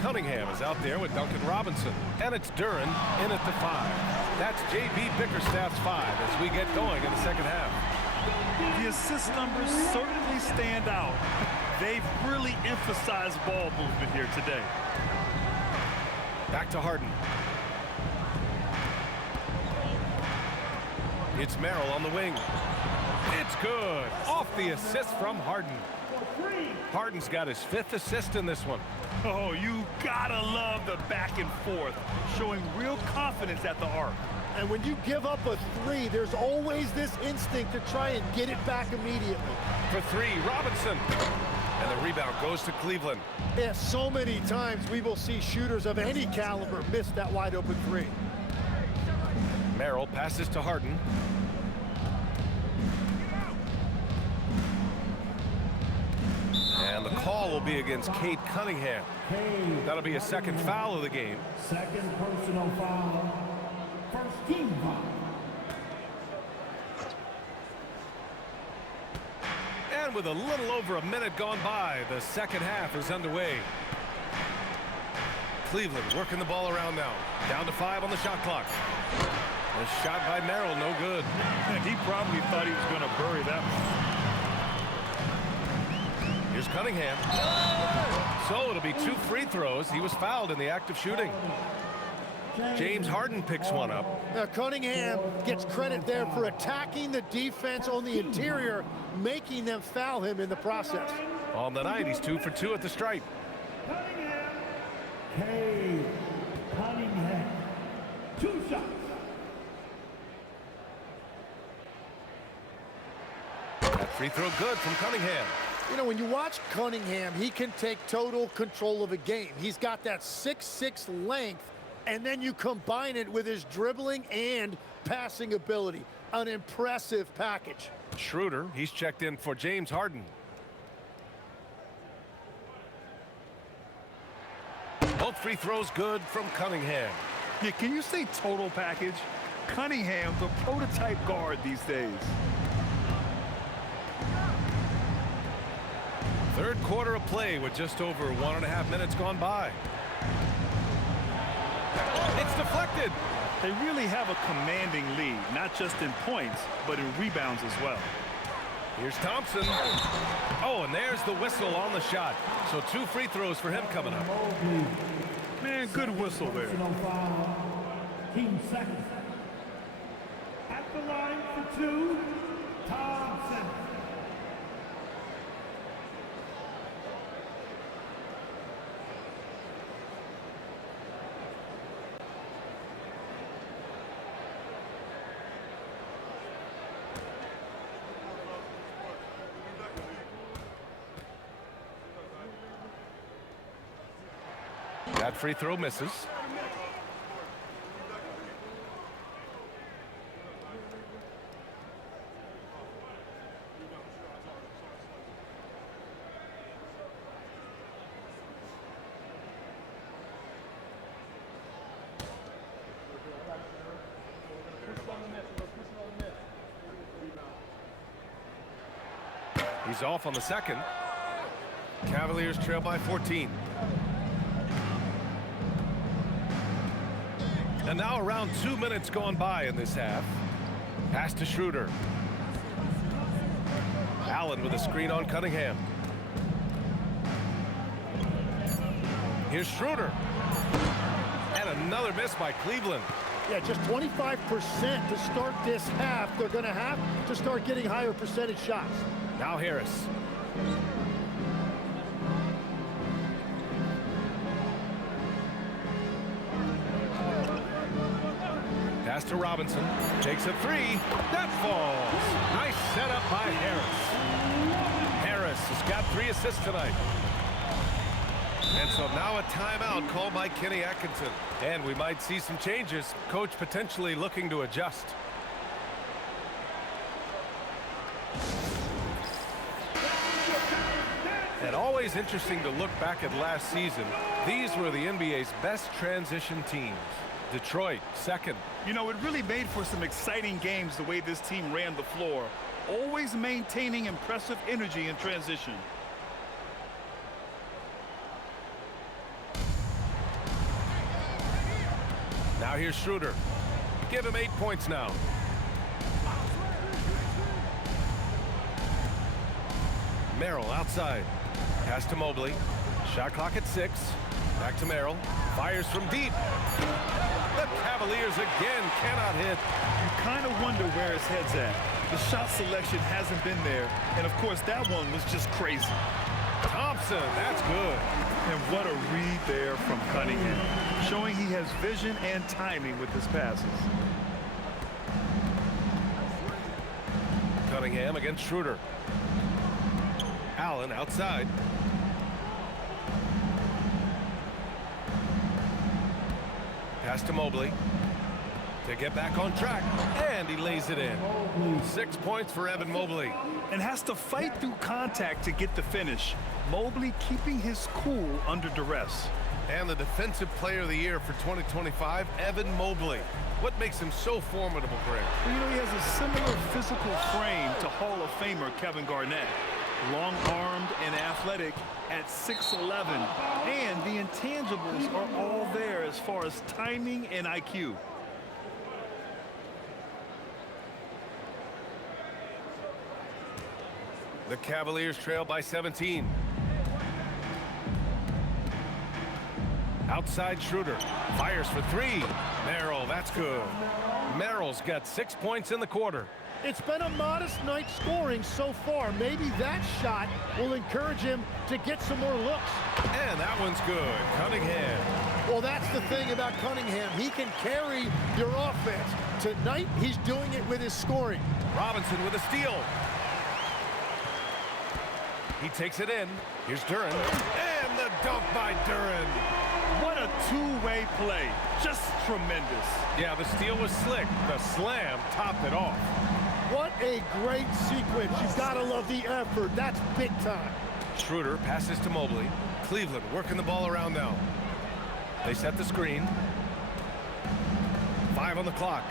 Cunningham is out there with Duncan Robinson. And it's Duren in at the 5. That's J.B. Bickerstaff's 5 as we get going in the second half. The assist numbers certainly stand out. They've really emphasized ball movement here today. Back to Harden. It's Merrill on the wing. It's good. Off the assist from Harden. Harden's got his 5th assist in this one. Oh, you gotta love the back and forth, showing real confidence at the arc. And when you give up a 3, there's always this instinct to try and get it back immediately. For 3, Robinson. And the rebound goes to Cleveland. Yeah, so many times we will see shooters of any caliber miss that wide open 3. Merrill passes to Harden. And the call will be against Cade Cunningham. That'll be a second foul of the game. Second personal foul. First team foul. And with a little over a minute gone by, the second half is underway. Cleveland working the ball around now. Down to 5 on the shot clock. A shot by Merrill, no good. And he probably thought he was going to bury that one. Here's Cunningham. So it'll be 2 free throws. He was fouled in the act of shooting. James Harden picks one up. Now Cunningham gets credit there for attacking the defense on the interior, making them foul him in the process. On the night, he's 2 for 2 at the stripe. Cade Cunningham. 2 shots. That free throw good from Cunningham. You know, when you watch Cunningham, he can take total control of a game. He's got that 6'6" length, and then you combine it with his dribbling and passing ability. An impressive package. Schroeder, he's checked in for James Harden. Both free throws good from Cunningham. Yeah, can you say total package? Cunningham, the prototype guard these days. Third quarter of play with just over 1.5 minutes gone by. It's deflected. They really have a commanding lead, not just in points, but in rebounds as well. Here's Thompson. Oh, and there's the whistle on the shot. So 2 free throws for him coming up. Man, good whistle there. Personal foul. Team second. At the line for 2, Thompson. That free throw misses. He's off on the second. Cavaliers trail by 14. And now around 2 minutes gone by in this half. Pass to Schroeder. Allen with a screen on Cunningham. Here's Schroeder. And another miss by Cleveland. Yeah, just 25% to start this half. They're going to have to start getting higher percentage shots. Now Harris. Pass to Robinson. Takes a three. That falls. Nice setup by Harris. Harris has got 3 assists tonight. And so now a timeout called by Kenny Atkinson. And we might see some changes. Coach potentially looking to adjust. And always interesting to look back at last season. These were the NBA's best transition teams. Detroit, second. You know, it really made for some exciting games the way this team ran the floor, always maintaining impressive energy in transition. Now here's Schroeder. Give him 8 points now. Merrill outside. Pass to Mobley. Shot clock at 6. Back to Merrill. Fires from deep. The Cavaliers again cannot hit. You kind of wonder where his head's at. The shot selection hasn't been there. And, of course, that one was just crazy. Thompson, that's good. And what a read there from Cunningham, showing he has vision and timing with his passes. Cunningham against Schroeder. Allen outside. Pass to Mobley to get back on track, and he lays it in. 6 points for Evan Mobley. And has to fight through contact to get the finish. Mobley keeping his cool under duress. And the Defensive Player of the Year for 2025, Evan Mobley. What makes him so formidable, Greg? Well, you know, he has a similar physical frame to Hall of Famer Kevin Garnett. Long-armed and athletic at 6'11", and the intangibles are all there as far as timing and IQ. The Cavaliers trail by 17. Outside Schroeder. Fires for 3. Merrill, that's good. Merrill's got 6 points in the quarter. It's been a modest night scoring so far. Maybe that shot will encourage him to get some more looks. And that one's good. Cunningham. Well, that's the thing about Cunningham. He can carry your offense. Tonight, he's doing it with his scoring. Robinson with a steal. He takes it in. Here's Duren. And the dunk by Duren. What a two-way play. Just tremendous. Yeah, the steal was slick. The slam topped it off. What a great sequence. You've got to love the effort. That's big time. Schroeder passes to Mobley. Cleveland working the ball around now. They set the screen. 5 on the clock.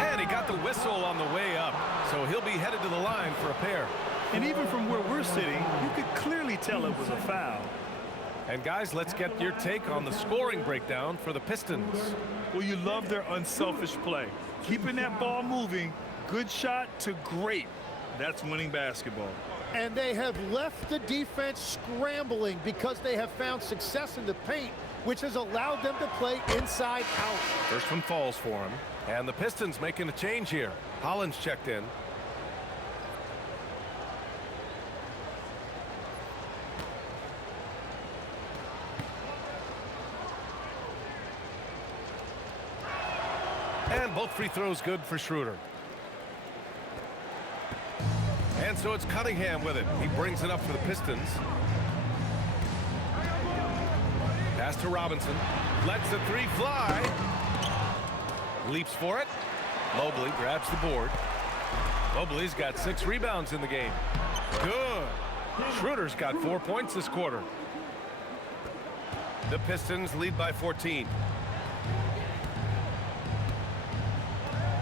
And he got the whistle on the way up. So he'll be headed to the line for a pair. And even from where we're sitting, you could clearly tell it was a foul. And guys, let's get your take on the scoring breakdown for the Pistons. Well, you love their unselfish play. Keeping that ball moving, good shot to great. That's winning basketball. And they have left the defense scrambling because they have found success in the paint, which has allowed them to play inside out. First one falls for him. And the Pistons making a change here. Hollins checked in. And both free throws good for Schroeder. And so it's Cunningham with it. He brings it up for the Pistons. Pass to to Robinson. Lets the three fly. Leaps for it. Mobley grabs the board. Mobley's got 6 rebounds in the game. Good. Schroeder's got 4 points this quarter. The Pistons lead by 14.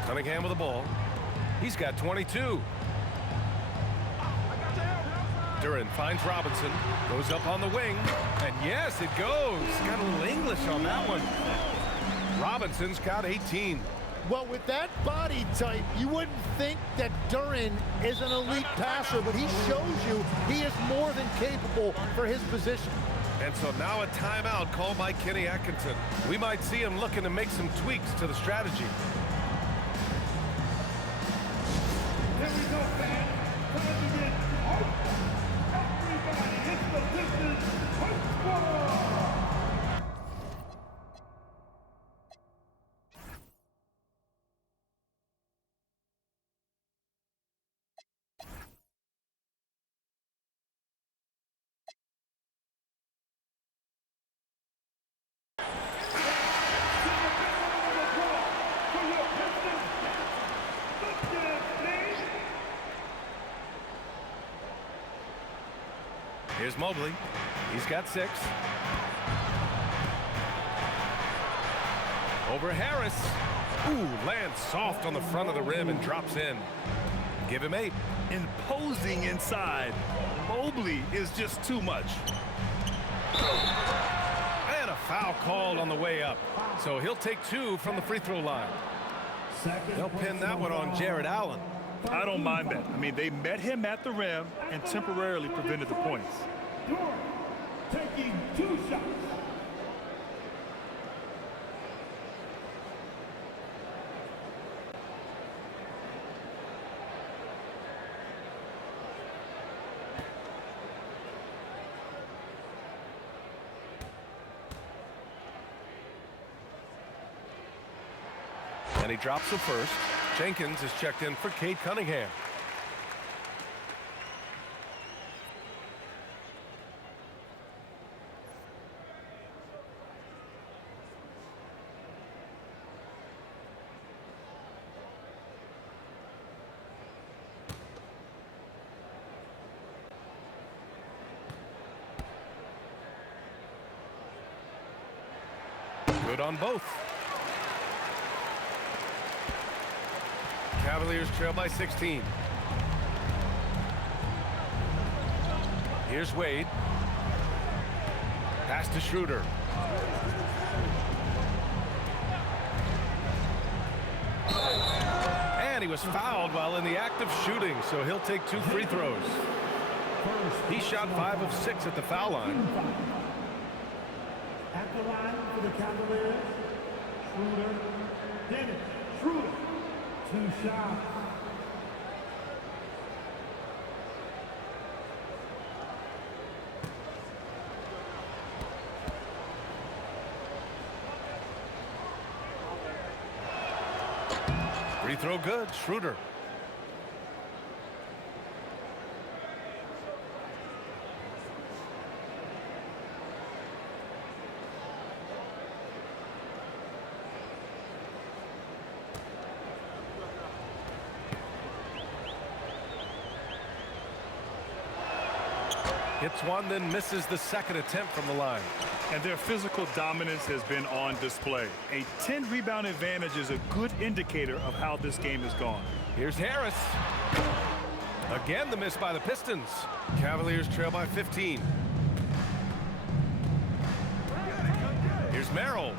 Cunningham with the ball. He's got 22. Duran finds Robinson. Goes up on the wing. And yes, it goes. Got a little English on that one. Robinson's got 18. Well, with that body type, you wouldn't think that Duran is an elite passer, but he shows you he is more than capable for his position. And so now a timeout called by Kenny Atkinson. We might see him looking to make some tweaks to the strategy. Here we go, fans. Time to get everybody. It's the Pistons Scoreboard. Here's Mobley. He's got 6. Over Harris. Ooh, lands soft on the front of the rim and drops in. Give him 8. Imposing inside. Mobley is just too much. And a foul called on the way up. So he'll take 2 from the free throw line. They'll pin that one on Jared Allen. I don't mind that. I mean, they met him at the rim and temporarily prevented the points. Duran taking 2 shots. And he drops the first. Jenkins is checked in for Cade Cunningham. Good on both. Cavaliers trail by 16. Here's Wade. Pass to Schroeder. And he was fouled while in the act of shooting, so he'll take 2 free throws. He shot 5 of 6 at the foul line. At the line for the Cavaliers, Schroeder, Dennis, Schroeder, 2 shots. Free throw good, Schroeder. Hits one, then misses the second attempt from the line. And their physical dominance has been on display. A 10-rebound advantage is a good indicator of how this game has gone. Here's Harris. Again, the miss by the Pistons. Cavaliers trail by 15. Here's Merrill.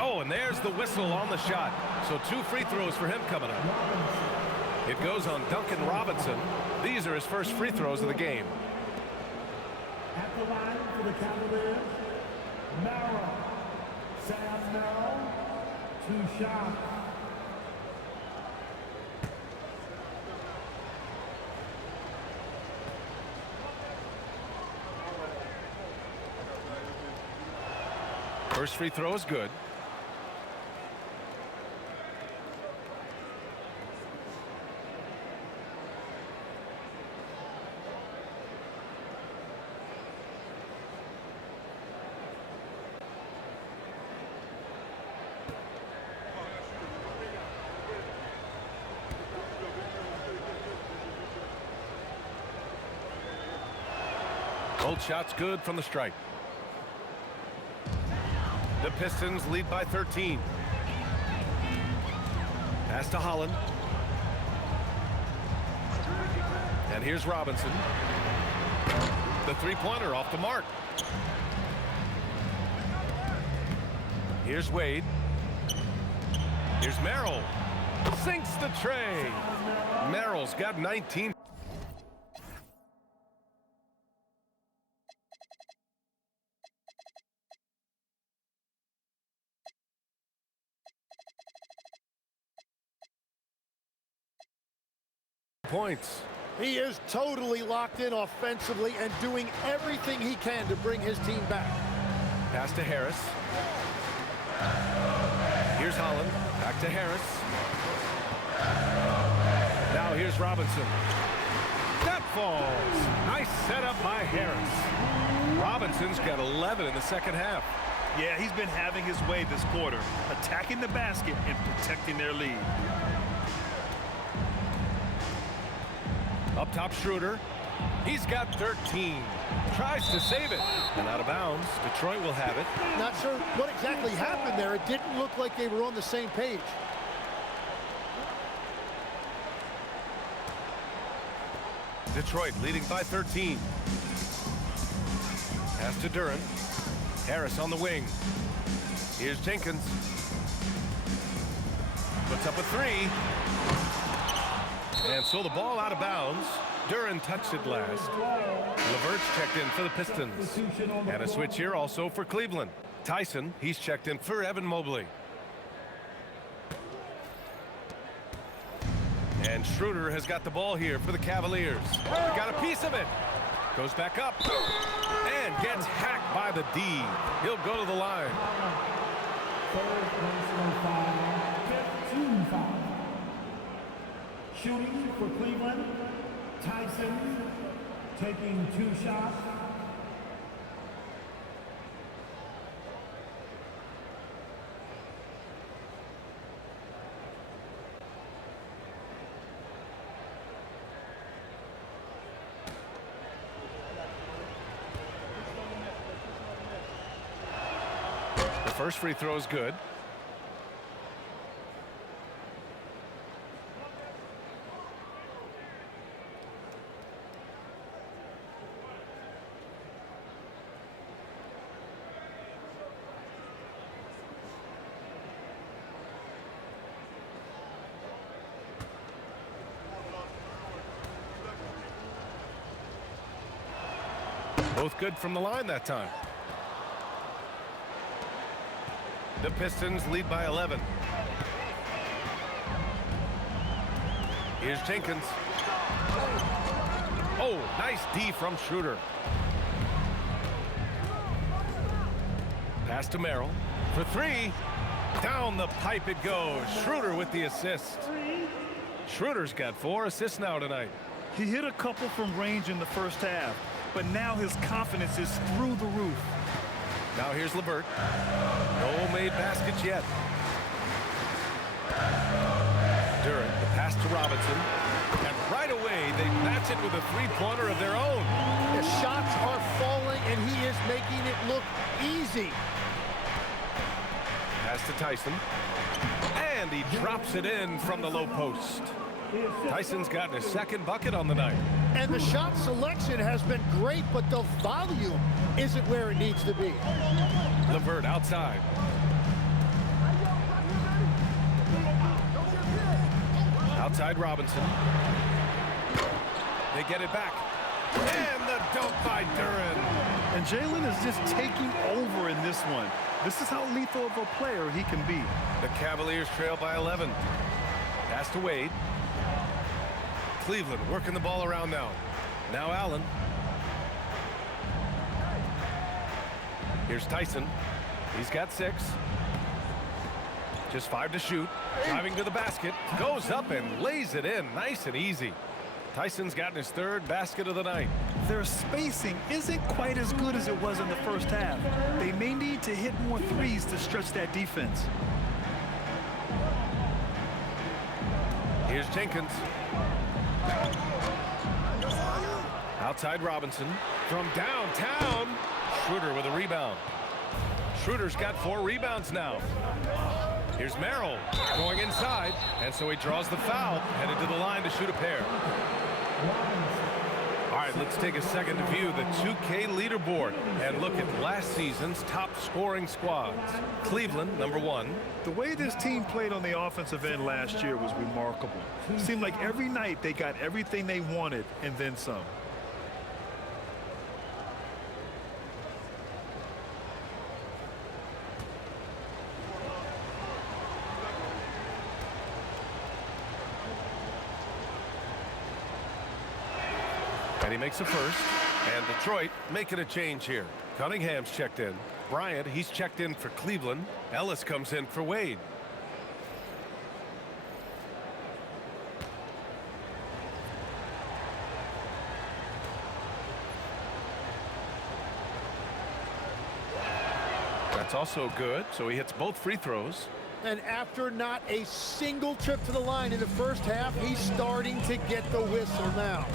Oh, and there's the whistle on the shot. So 2 free throws for him coming up. It goes on Duncan Robinson. These are his first free throws of the game. At the line for the Cavaliers, Merrill, Sam Merrill, 2 shots. First free throw is good. Both shots good from the stripe. The Pistons lead by 13. Pass to Holland. And here's Robinson. The three-pointer off the mark. Here's Wade. Here's Merrill. Sinks the tray. Merrill's got 19. Points. He is totally locked in offensively and doing everything he can to bring his team back. Pass to Harris. Here's Holland. Back to Harris. Now here's Robinson. That falls. Nice setup by Harris. Robinson's got 11 in the second half. Yeah, he's been having his way this quarter, attacking the basket and protecting their lead. Up top, Schroeder. He's got 13. Tries to save it. And out of bounds. Detroit will have it. Not sure what exactly happened there. It didn't look like they were on the same page. Detroit leading by 13. Pass to Duran. Harris on the wing. Here's Jenkins. Puts up a three. And so the ball out of bounds. Duran touched it last. LeVert's checked in for the Pistons. And a switch here also for Cleveland. Tyson, he's checked in for Evan Mobley. And Schroeder has got the ball here for the Cavaliers. Got a piece of it. Goes back up. And gets hacked by the D. He'll go to the line. Shooting for Cleveland, Tyson taking 2 shots. The first free throw is good. Both good from the line that time. The Pistons lead by 11. Here's Jenkins. Oh, nice D from Schroeder. Pass to Merrill for three. Down the pipe it goes. Schroeder with the assist. Schroeder's got 4 assists now tonight. He hit a couple from range in the first half, but now his confidence is through the roof. Now here's LeVert. No made baskets yet. Duran, the pass to Robinson. And right away, they match it with a three-pointer of their own. The shots are falling, and he is making it look easy. Pass to Tyson. And he drops it in from the low post. Tyson's gotten his second bucket on the night. And the shot selection has been great, but the volume isn't where it needs to be. LeVert outside. Outside Robinson. They get it back. And the dunk by Duran. And Jalen is just taking over in this one. This is how lethal of a player he can be. The Cavaliers trail by 11. Pass to Wade. Cleveland working the ball around now. Now Allen. Here's Tyson. He's got 6. Just 5 to shoot. Driving to the basket. Goes up and lays it in. Nice and easy. Tyson's gotten his 3rd basket of the night. Their spacing isn't quite as good as it was in the first half. They may need to hit more threes to stretch that defense. Here's Jenkins. Outside Robinson. From downtown. Schroeder with a rebound. Schroeder's got 4 rebounds now. Here's Merrill going inside, and so he draws the foul, headed to the line to shoot a pair. All right, let's take a second to view the 2K leaderboard and look at last season's top scoring squads. Cleveland, #1. The way this team played on the offensive end last year was remarkable. It seemed like every night they got everything they wanted and then some. And he makes a first. And Detroit making a change here. Cunningham's checked in. Bryant, he's checked in for Cleveland. Ellis comes in for Wade. That's also good, so he hits both free throws. And after not a single trip to the line in the first half, he's starting to get the whistle now.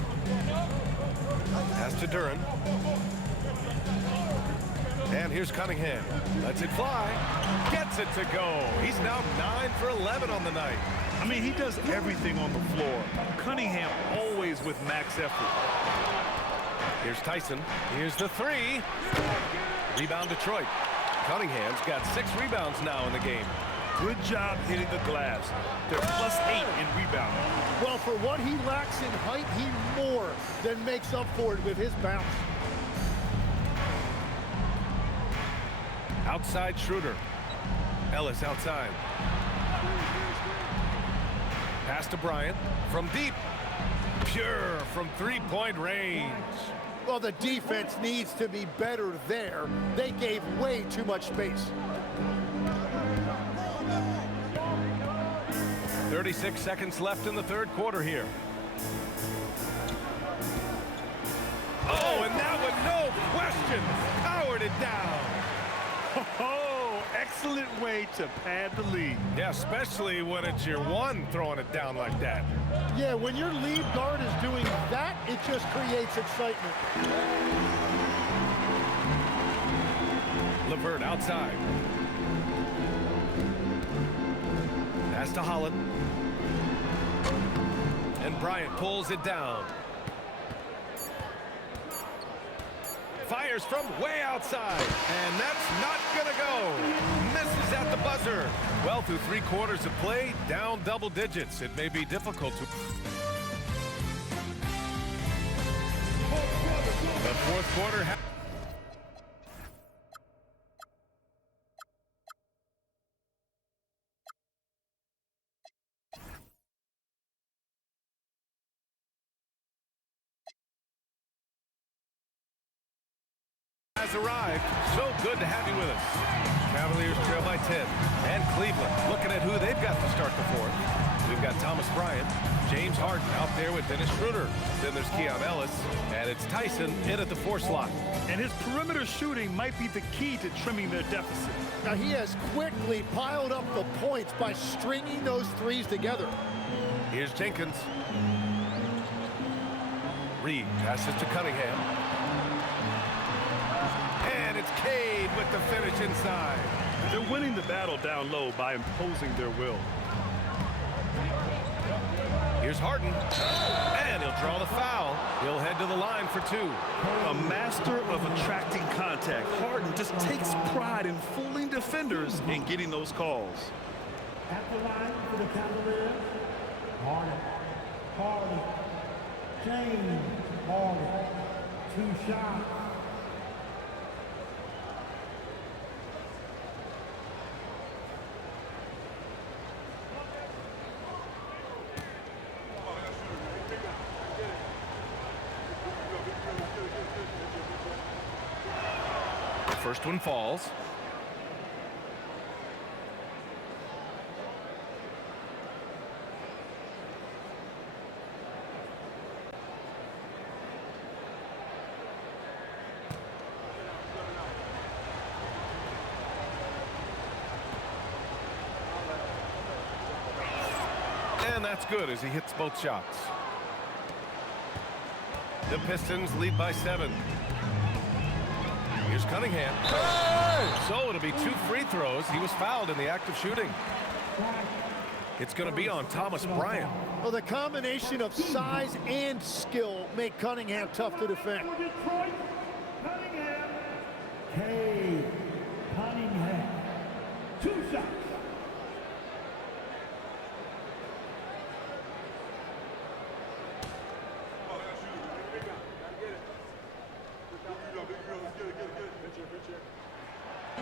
Pass to Duran. And here's Cunningham. Lets it fly. Gets it to go. He's now 9 for 11 on the night. I mean, he does everything on the floor. Cunningham always with max effort. Here's Tyson. Here's the 3. Rebound Detroit. Cunningham's got 6 rebounds now in the game. Good job hitting the glass. They're +8 in rebounding. Well, for what he lacks in height, he more than makes up for it with his bounce. Outside Schroeder. Ellis outside. Pass to Bryant. From deep. Pure from 3-point range. Well, the defense needs to be better there. They gave way too much space. 36 seconds left in the third quarter here. Oh, and that one, no question, powered it down. Oh, excellent way to pad the lead. Yeah, especially when it's your one throwing it down like that. Yeah, when your lead guard is doing that, it just creates excitement. LeVert outside. Pass to Holland. And Bryant pulls it down. Fires from way outside. And that's not gonna go. Misses at the buzzer. Well, through 3 quarters of play, down double digits. It may be difficult to... The fourth quarter... has arrived. So good to have you with us. Cavaliers trail by 10. And Cleveland looking at who they've got to start the fourth. We've got Thomas Bryant, James Harden out there with Dennis Schroeder. Then there's Keon Ellis, and it's Tyson in at the 4 slot. And his perimeter shooting might be the key to trimming their deficit. Now, he has quickly piled up the points by stringing those threes together. Here's Jenkins. Reed passes to Cunningham. And it's Cade with the finish inside. They're winning the battle down low by imposing their will. Here's Harden. And he'll draw the foul. He'll head to the line for 2. A master of attracting contact. Harden just takes pride in fooling defenders and getting those calls. At the line for the Cavaliers, Harden, James Harden, 2 shots. First one falls. And that's good as he hits both shots. The Pistons lead by 7. Here's Cunningham. So it'll be 2 free throws. He was fouled in the act of shooting. It's going to be on Thomas Bryant. Well, the combination of size and skill make Cunningham tough to defend. Detroit, Cunningham. Hey, Cunningham. 2 shots.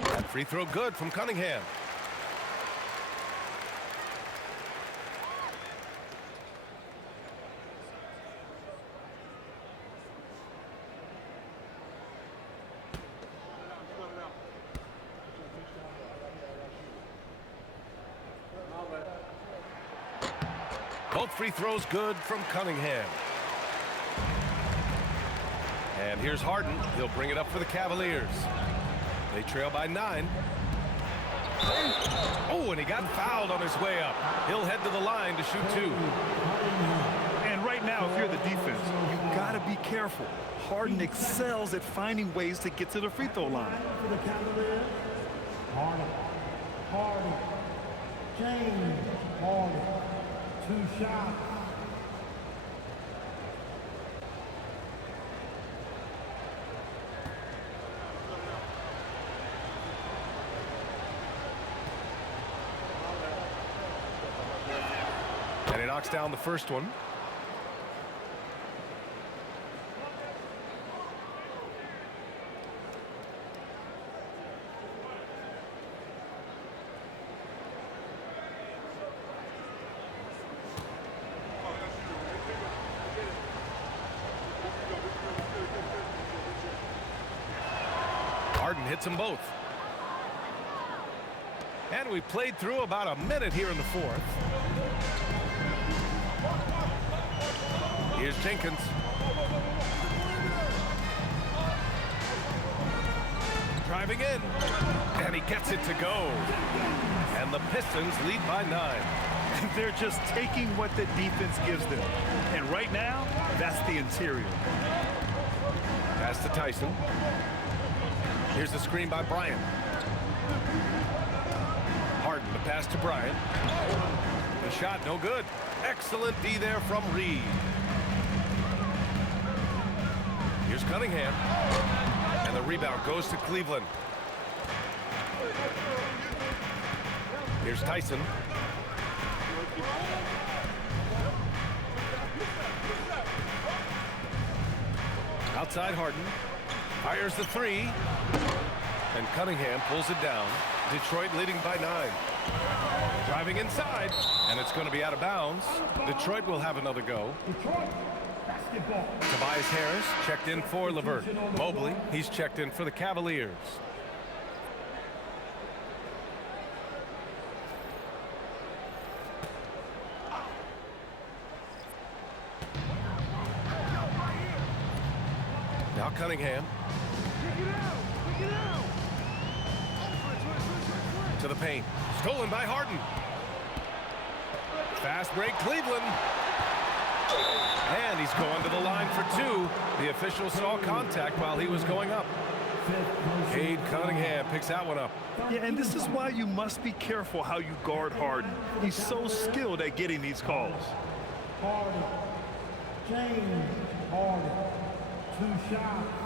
That free throw good from Cunningham. Both free throws good from Cunningham. And here's Harden. He'll bring it up for the Cavaliers. They trail by 9. Oh, and he got fouled on his way up. He'll head to the line to shoot 2. And right now, if you're the defense, you got to be careful. Harden excels at finding ways to get to the free throw line. For the Cavaliers, Harden, James Harden, 2 shots. And he knocks down the first one. Harden hits them both. And we played through about a minute here in the 4th. Here's Jenkins. Driving in. And he gets it to go. And the Pistons lead by 9. They're just taking what the defense gives them. And right now, that's the interior. Pass to Tyson. Here's the screen by Bryant. Harden, the pass to Bryant. The shot, no good. Excellent D there from Reed. Here's Cunningham. And the rebound goes to Cleveland. Here's Tyson. Outside Harden. Fires the 3. And Cunningham pulls it down. Detroit leading by 9. Driving inside. And it's going to be out of bounds. Detroit will have another go. Detroit, basketball. Tobias Harris checked in for Levert. Mobley, he's checked in for the Cavaliers. Now Cunningham. To the paint. Stolen by Harden. Fast break, Cleveland. And he's going to the line for 2. The official saw contact while he was going up. Cade Cunningham picks that one up. Yeah, and this is why you must be careful how you guard Harden. He's so skilled at getting these calls. Harden, James Harden, 2 shots.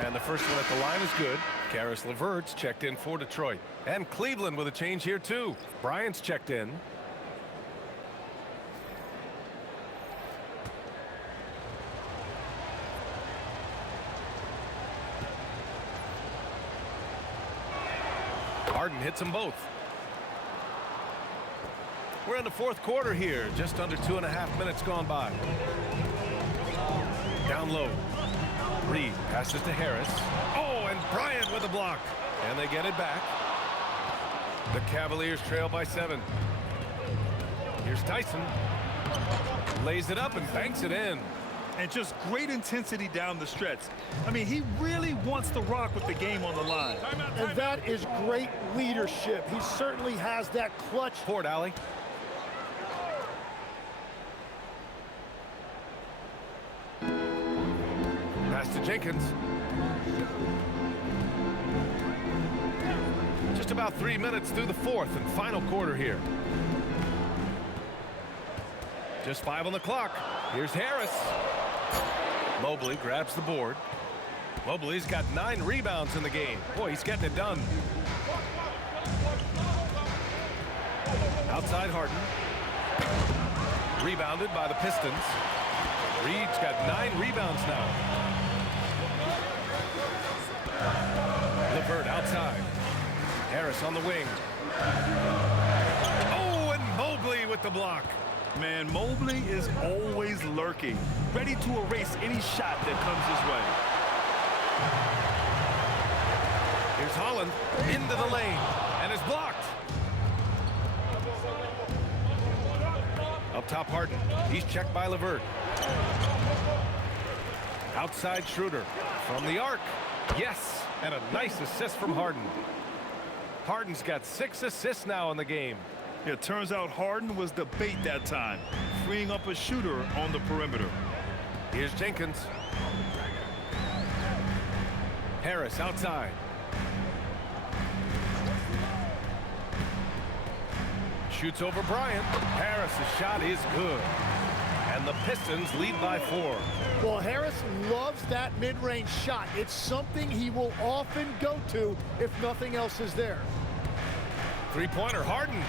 And the first one at the line is good. Karis LeVert's checked in for Detroit. And Cleveland with a change here too. Bryant's checked in. Harden hits them both. We're in the 4th quarter here. Just under 2.5 minutes gone by. Down low. Reed passes to Harris. Oh, and Bryant with a block. And they get it back. The Cavaliers trail by 7. Here's Tyson. Lays it up and banks it in. And just great intensity down the stretch. I mean, he really wants to rock with the game on the line. And that is great leadership. He certainly has that clutch. Ford alley. Pass to Jenkins. Just about 3 minutes through the fourth and final quarter here. Just 5 on the clock. Here's Harris. Mobley grabs the board. Mobley's got 9 rebounds in the game. Boy, he's getting it done. Outside Harden. Rebounded by the Pistons. Reed's got 9 rebounds now. LeVert outside. Harris on the wing. Oh, and Mobley with the block. Man, Mobley is always lurking, ready to erase any shot that comes his way. Here's Holland into the lane and is blocked. Up top, Harden. He's checked by LeVert. Outside Schroeder from the arc. Yes, and a nice assist from Harden. Harden's got 6 assists now in the game. It turns out Harden was the bait that time, freeing up a shooter on the perimeter. Here's Jenkins. Harris outside. Shoots over Bryant. Harris's shot is good. And the Pistons lead by 4. Well, Harris loves that mid-range shot. It's something he will often go to if nothing else is there. Three-pointer, Harden.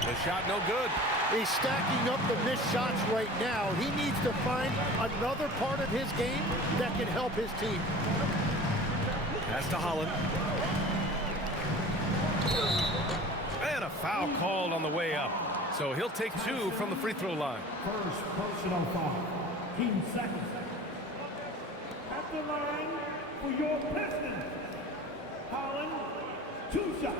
The shot no good. He's stacking up the missed shots right now. He needs to find another part of his game that can help his team. Pass to Holland. And a foul called on the way up. So he'll take 2 from the free throw line. First personal foul. Team second. At the line for your Pistons. Holland, 2 shots.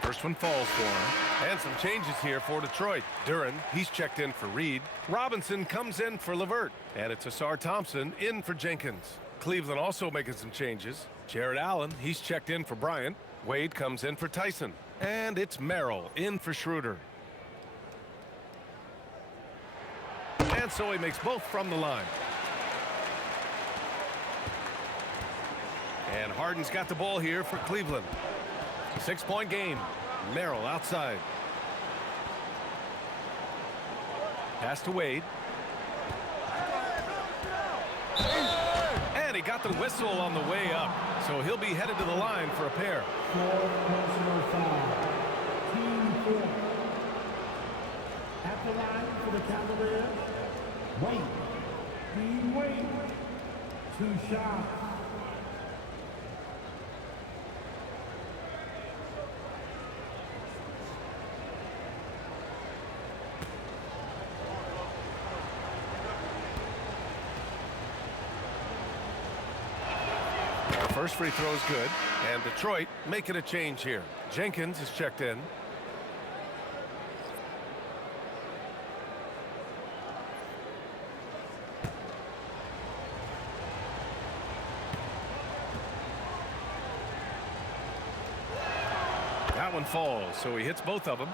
First one falls for him. And some changes here for Detroit. Duren, he's checked in for Reed. Robinson comes in for LeVert. And it's Asar Thompson in for Jenkins. Cleveland also making some changes. Jared Allen, he's checked in for Bryant. Wade comes in for Tyson. And it's Merrill in for Schroeder. And so he makes both from the line. And Harden's got the ball here for Cleveland. 6-point game. Merrill outside. Pass to Wade. And he got the whistle on the way up. So he'll be headed to the line for a pair. Fourth personal foul. Team 4. At the line for the Cavaliers. Wade. Dean Wade. 2 shots. First free throw is good, and Detroit making a change here. Jenkins is checked in. That one falls, so he hits both of them.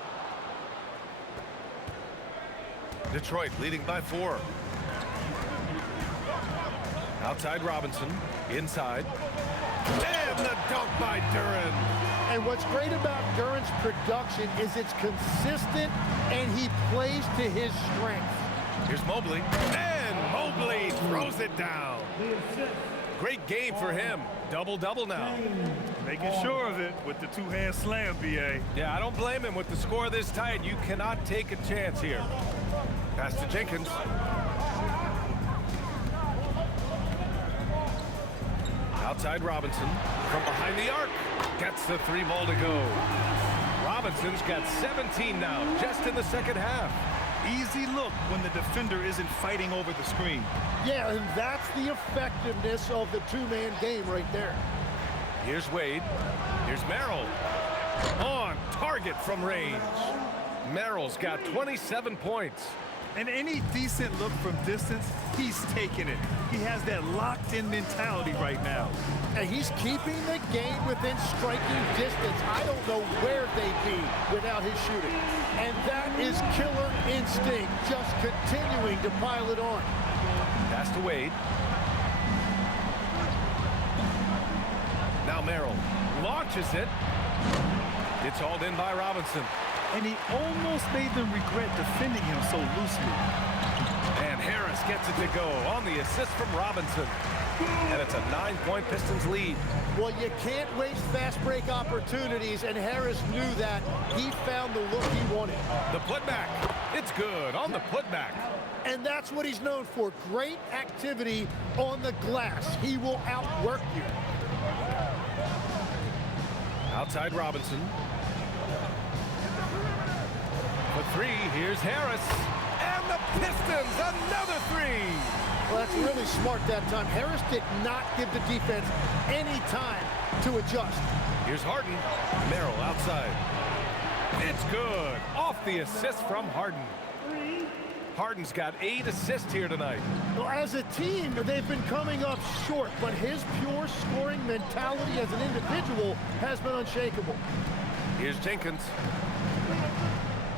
Detroit leading by 4. Outside Robinson, inside. And the dunk by Duren. And what's great about Duren's production is it's consistent and he plays to his strength. Here's Mobley. And Mobley throws it down. Great game for him. Double-double now. Making sure of it with the 2-hand slam, B.A. Yeah, I don't blame him with the score this tight. You cannot take a chance here. Pass to Jenkins. Outside Robinson from behind the arc. Gets the 3 ball to go. Robinson's got 17 now just in the second half. easy look when the defender isn't fighting over the screen. Yeah, and that's the effectiveness of the two-man game right there. Here's Wade. Here's Merrill. On target from range. Merrill's got 27 points. And any decent look from distance, he's taking it. He has that locked-in mentality right now. And he's keeping the game within striking distance. I don't know where they'd be without his shooting. And that is killer instinct, just continuing to pile it on. Pass to Wade. Now Merrill launches it. It's hauled in by Robinson. And he almost made them regret defending him so loosely. And Harris gets it to go on the assist from Robinson. And it's a 9-point Pistons lead. Well, you can't waste fast break opportunities, and Harris knew that. He found the look he wanted. The putback. It's good on the putback. And that's what he's known for. Great activity on the glass. He will outwork you. Outside Robinson. For three, here's Harris. And the Pistons, another three. Well, that's really smart that time. Harris did not give the defense any time to adjust. Here's Harden. Merrill outside. It's good. Off the assist from Harden. Harden's got 8 assists here tonight. Well, as a team, they've been coming up short, but his pure scoring mentality as an individual has been unshakable. Here's Jenkins.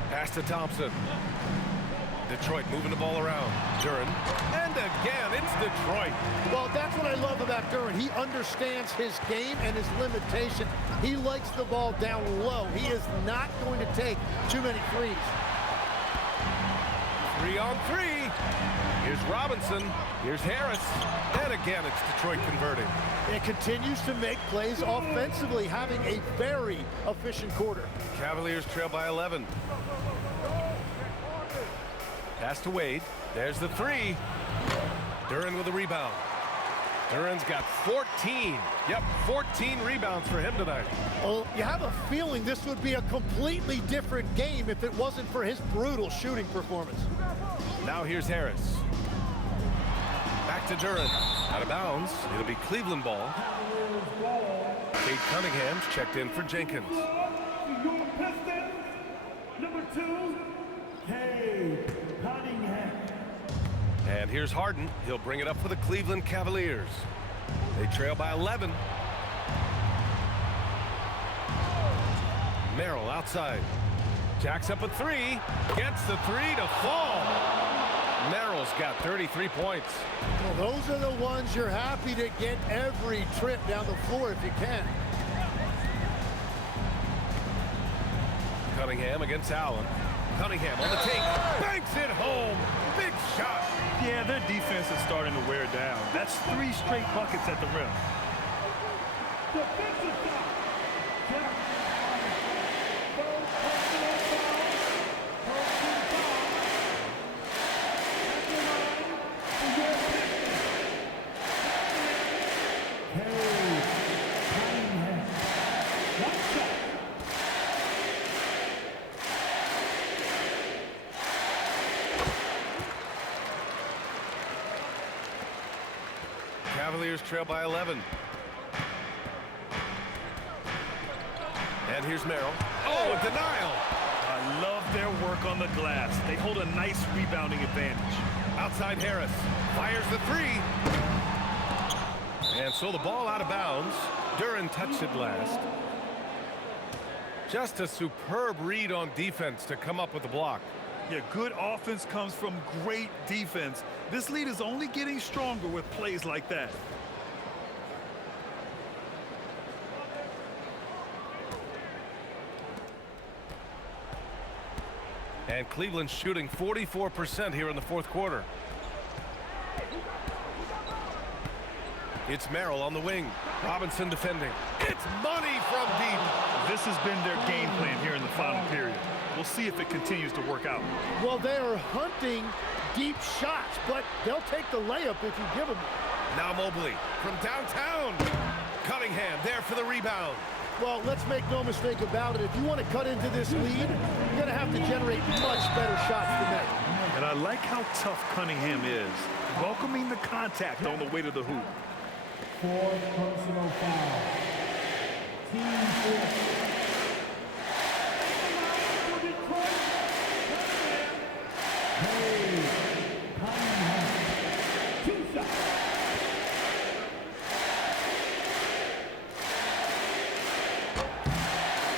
Pass to Thompson. Detroit moving the ball around. Duren. And again, it's Detroit. Well, that's what I love about Duren. He understands his game and his limitation. He likes the ball down low. He is not going to take too many threes. 3 on 3. Here's Robinson. Here's Harris. And again, it's Detroit converting. It continues to make plays offensively, having a very efficient quarter. Cavaliers trail by 11. Pass to Wade. There's the 3. Duren with a rebound. Duren's got 14. Yep, 14 rebounds for him tonight. Well, you have a feeling this would be a completely different game if it wasn't for his brutal shooting performance. Now here's Harris. Back to Duren. Out of bounds. It'll be Cleveland ball. Kate Cunningham's checked in for Jenkins. Your Pistons, number 2, Kate Cunningham. And here's Harden. He'll bring it up for the Cleveland Cavaliers. They trail by 11. Merrill outside. Jacks up a 3. Gets the 3 to fall. Merrill's got 33 points. Well, those are the ones you're happy to get every trip down the floor if you can. Cunningham against Allen. Cunningham on the take. Banks it home. Big shot. Yeah, their defense is starting to wear down. That's 3 straight buckets at the rim. Defensive foul. Jack. First personal foul. Personal foul. At the line for your Pistons. Kate Cunningham. 1 shot. Cavaliers trail by 11. And here's Merrill. Oh, a denial. I love their work on the glass. They hold a nice rebounding advantage. Outside Harris. Fires the 3. And so the ball out of bounds. Duren touched it last. Just a superb read on defense to come up with the block. Yeah, good offense comes from great defense. This lead is only getting stronger with plays like that. And Cleveland's shooting 44% here in the 4th quarter. It's Merrill on the wing. Robinson defending. It's money from deep. This has been their game plan here in the final period. We'll see if it continues to work out. Well, they are hunting deep shots, but they'll take the layup if you give them. Now Mobley from downtown. Cunningham there for the rebound. Well, let's make no mistake about it. If you want to cut into this lead, you're going to have to generate much better shots than that. And I like how tough Cunningham is, welcoming the contact on the way to the hoop. 4th personal foul. Team 4.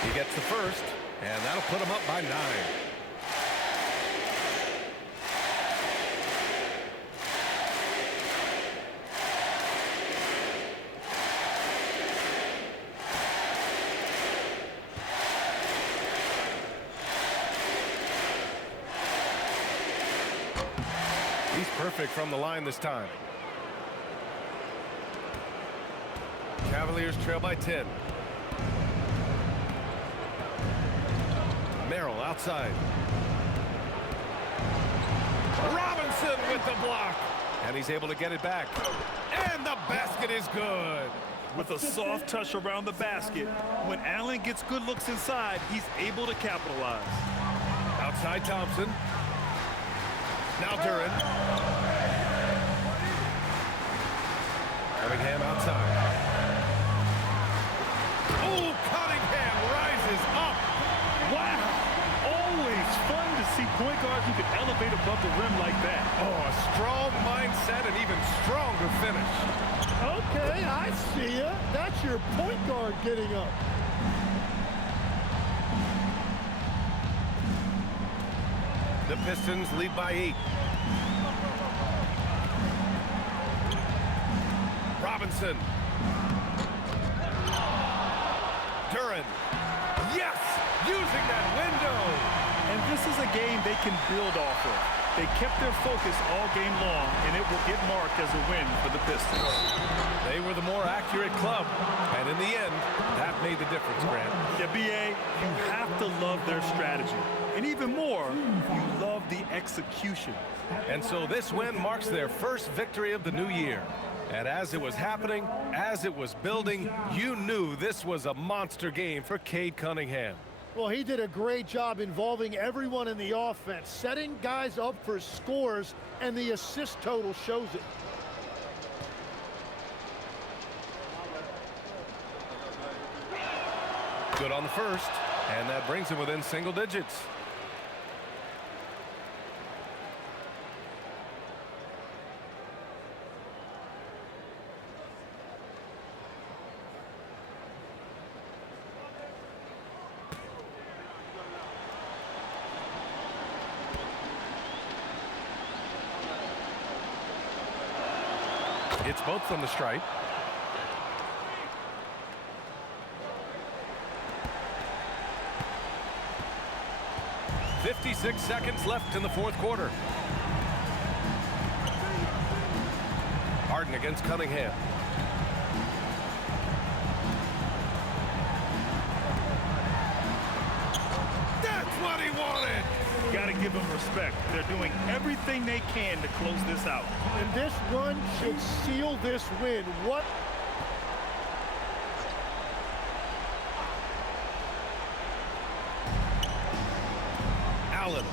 He gets the first, and that'll put him up by 9. He's perfect from the line this time. Cavaliers trail by 10. Merrill outside. Robinson with the block. And he's able to get it back. And the basket is good. With a soft touch around the basket, when Allen gets good looks inside, he's able to capitalize. Outside Thompson. Now Duran. Cunningham outside. Oh, Cunningham rises up. Wow! Always fun to see point guards who can elevate above the rim like that. Oh, a strong mindset and even stronger finish. Okay, I see ya. That's your point guard getting up. The Pistons lead by 8. Robinson. Duran. Yes! Using that window. And this is a game they can build off of. They kept their focus all game long, and it will get marked as a win for the Pistons. They were the more accurate club, and in the end, that made the difference, Grant. Yeah, BA, you have to love their strategy. And even more, you love the execution. And so this win marks their first victory of the new year. And as it was happening, as it was building, you knew this was a monster game for Cade Cunningham. Well, he did a great job involving everyone in the offense, setting guys up for scores, and the assist total shows it. Good on the first, and that brings him within single digits. It's both from the stripe. "56 seconds left in the fourth quarter. Harden against Cunningham. That's what he wanted. Got to give them respect. They're doing everything they can to close this out. And this run should seal this win. What? Allen.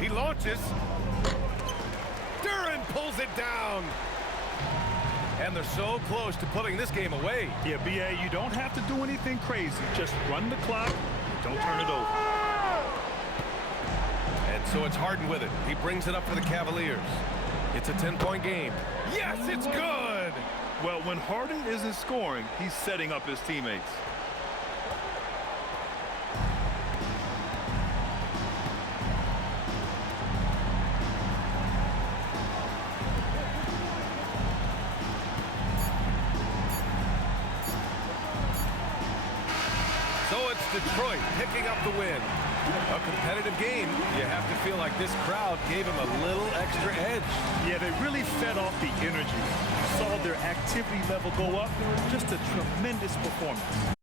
He launches. Duran pulls it down. And they're so close to putting this game away. Yeah, BA, you don't have to do anything crazy. Just run the clock. Don't turn it over. And so it's Harden with it. He brings it up for the Cavaliers. It's a 10-point game. Yes, it's good! Well, when Harden isn't scoring, he's setting up his teammates. So it's Detroit picking up the win. A competitive game. You have to feel like this crowd gave him a little extra edge. Yeah, they really fed off the energy. You saw their activity level go up. Just a tremendous performance.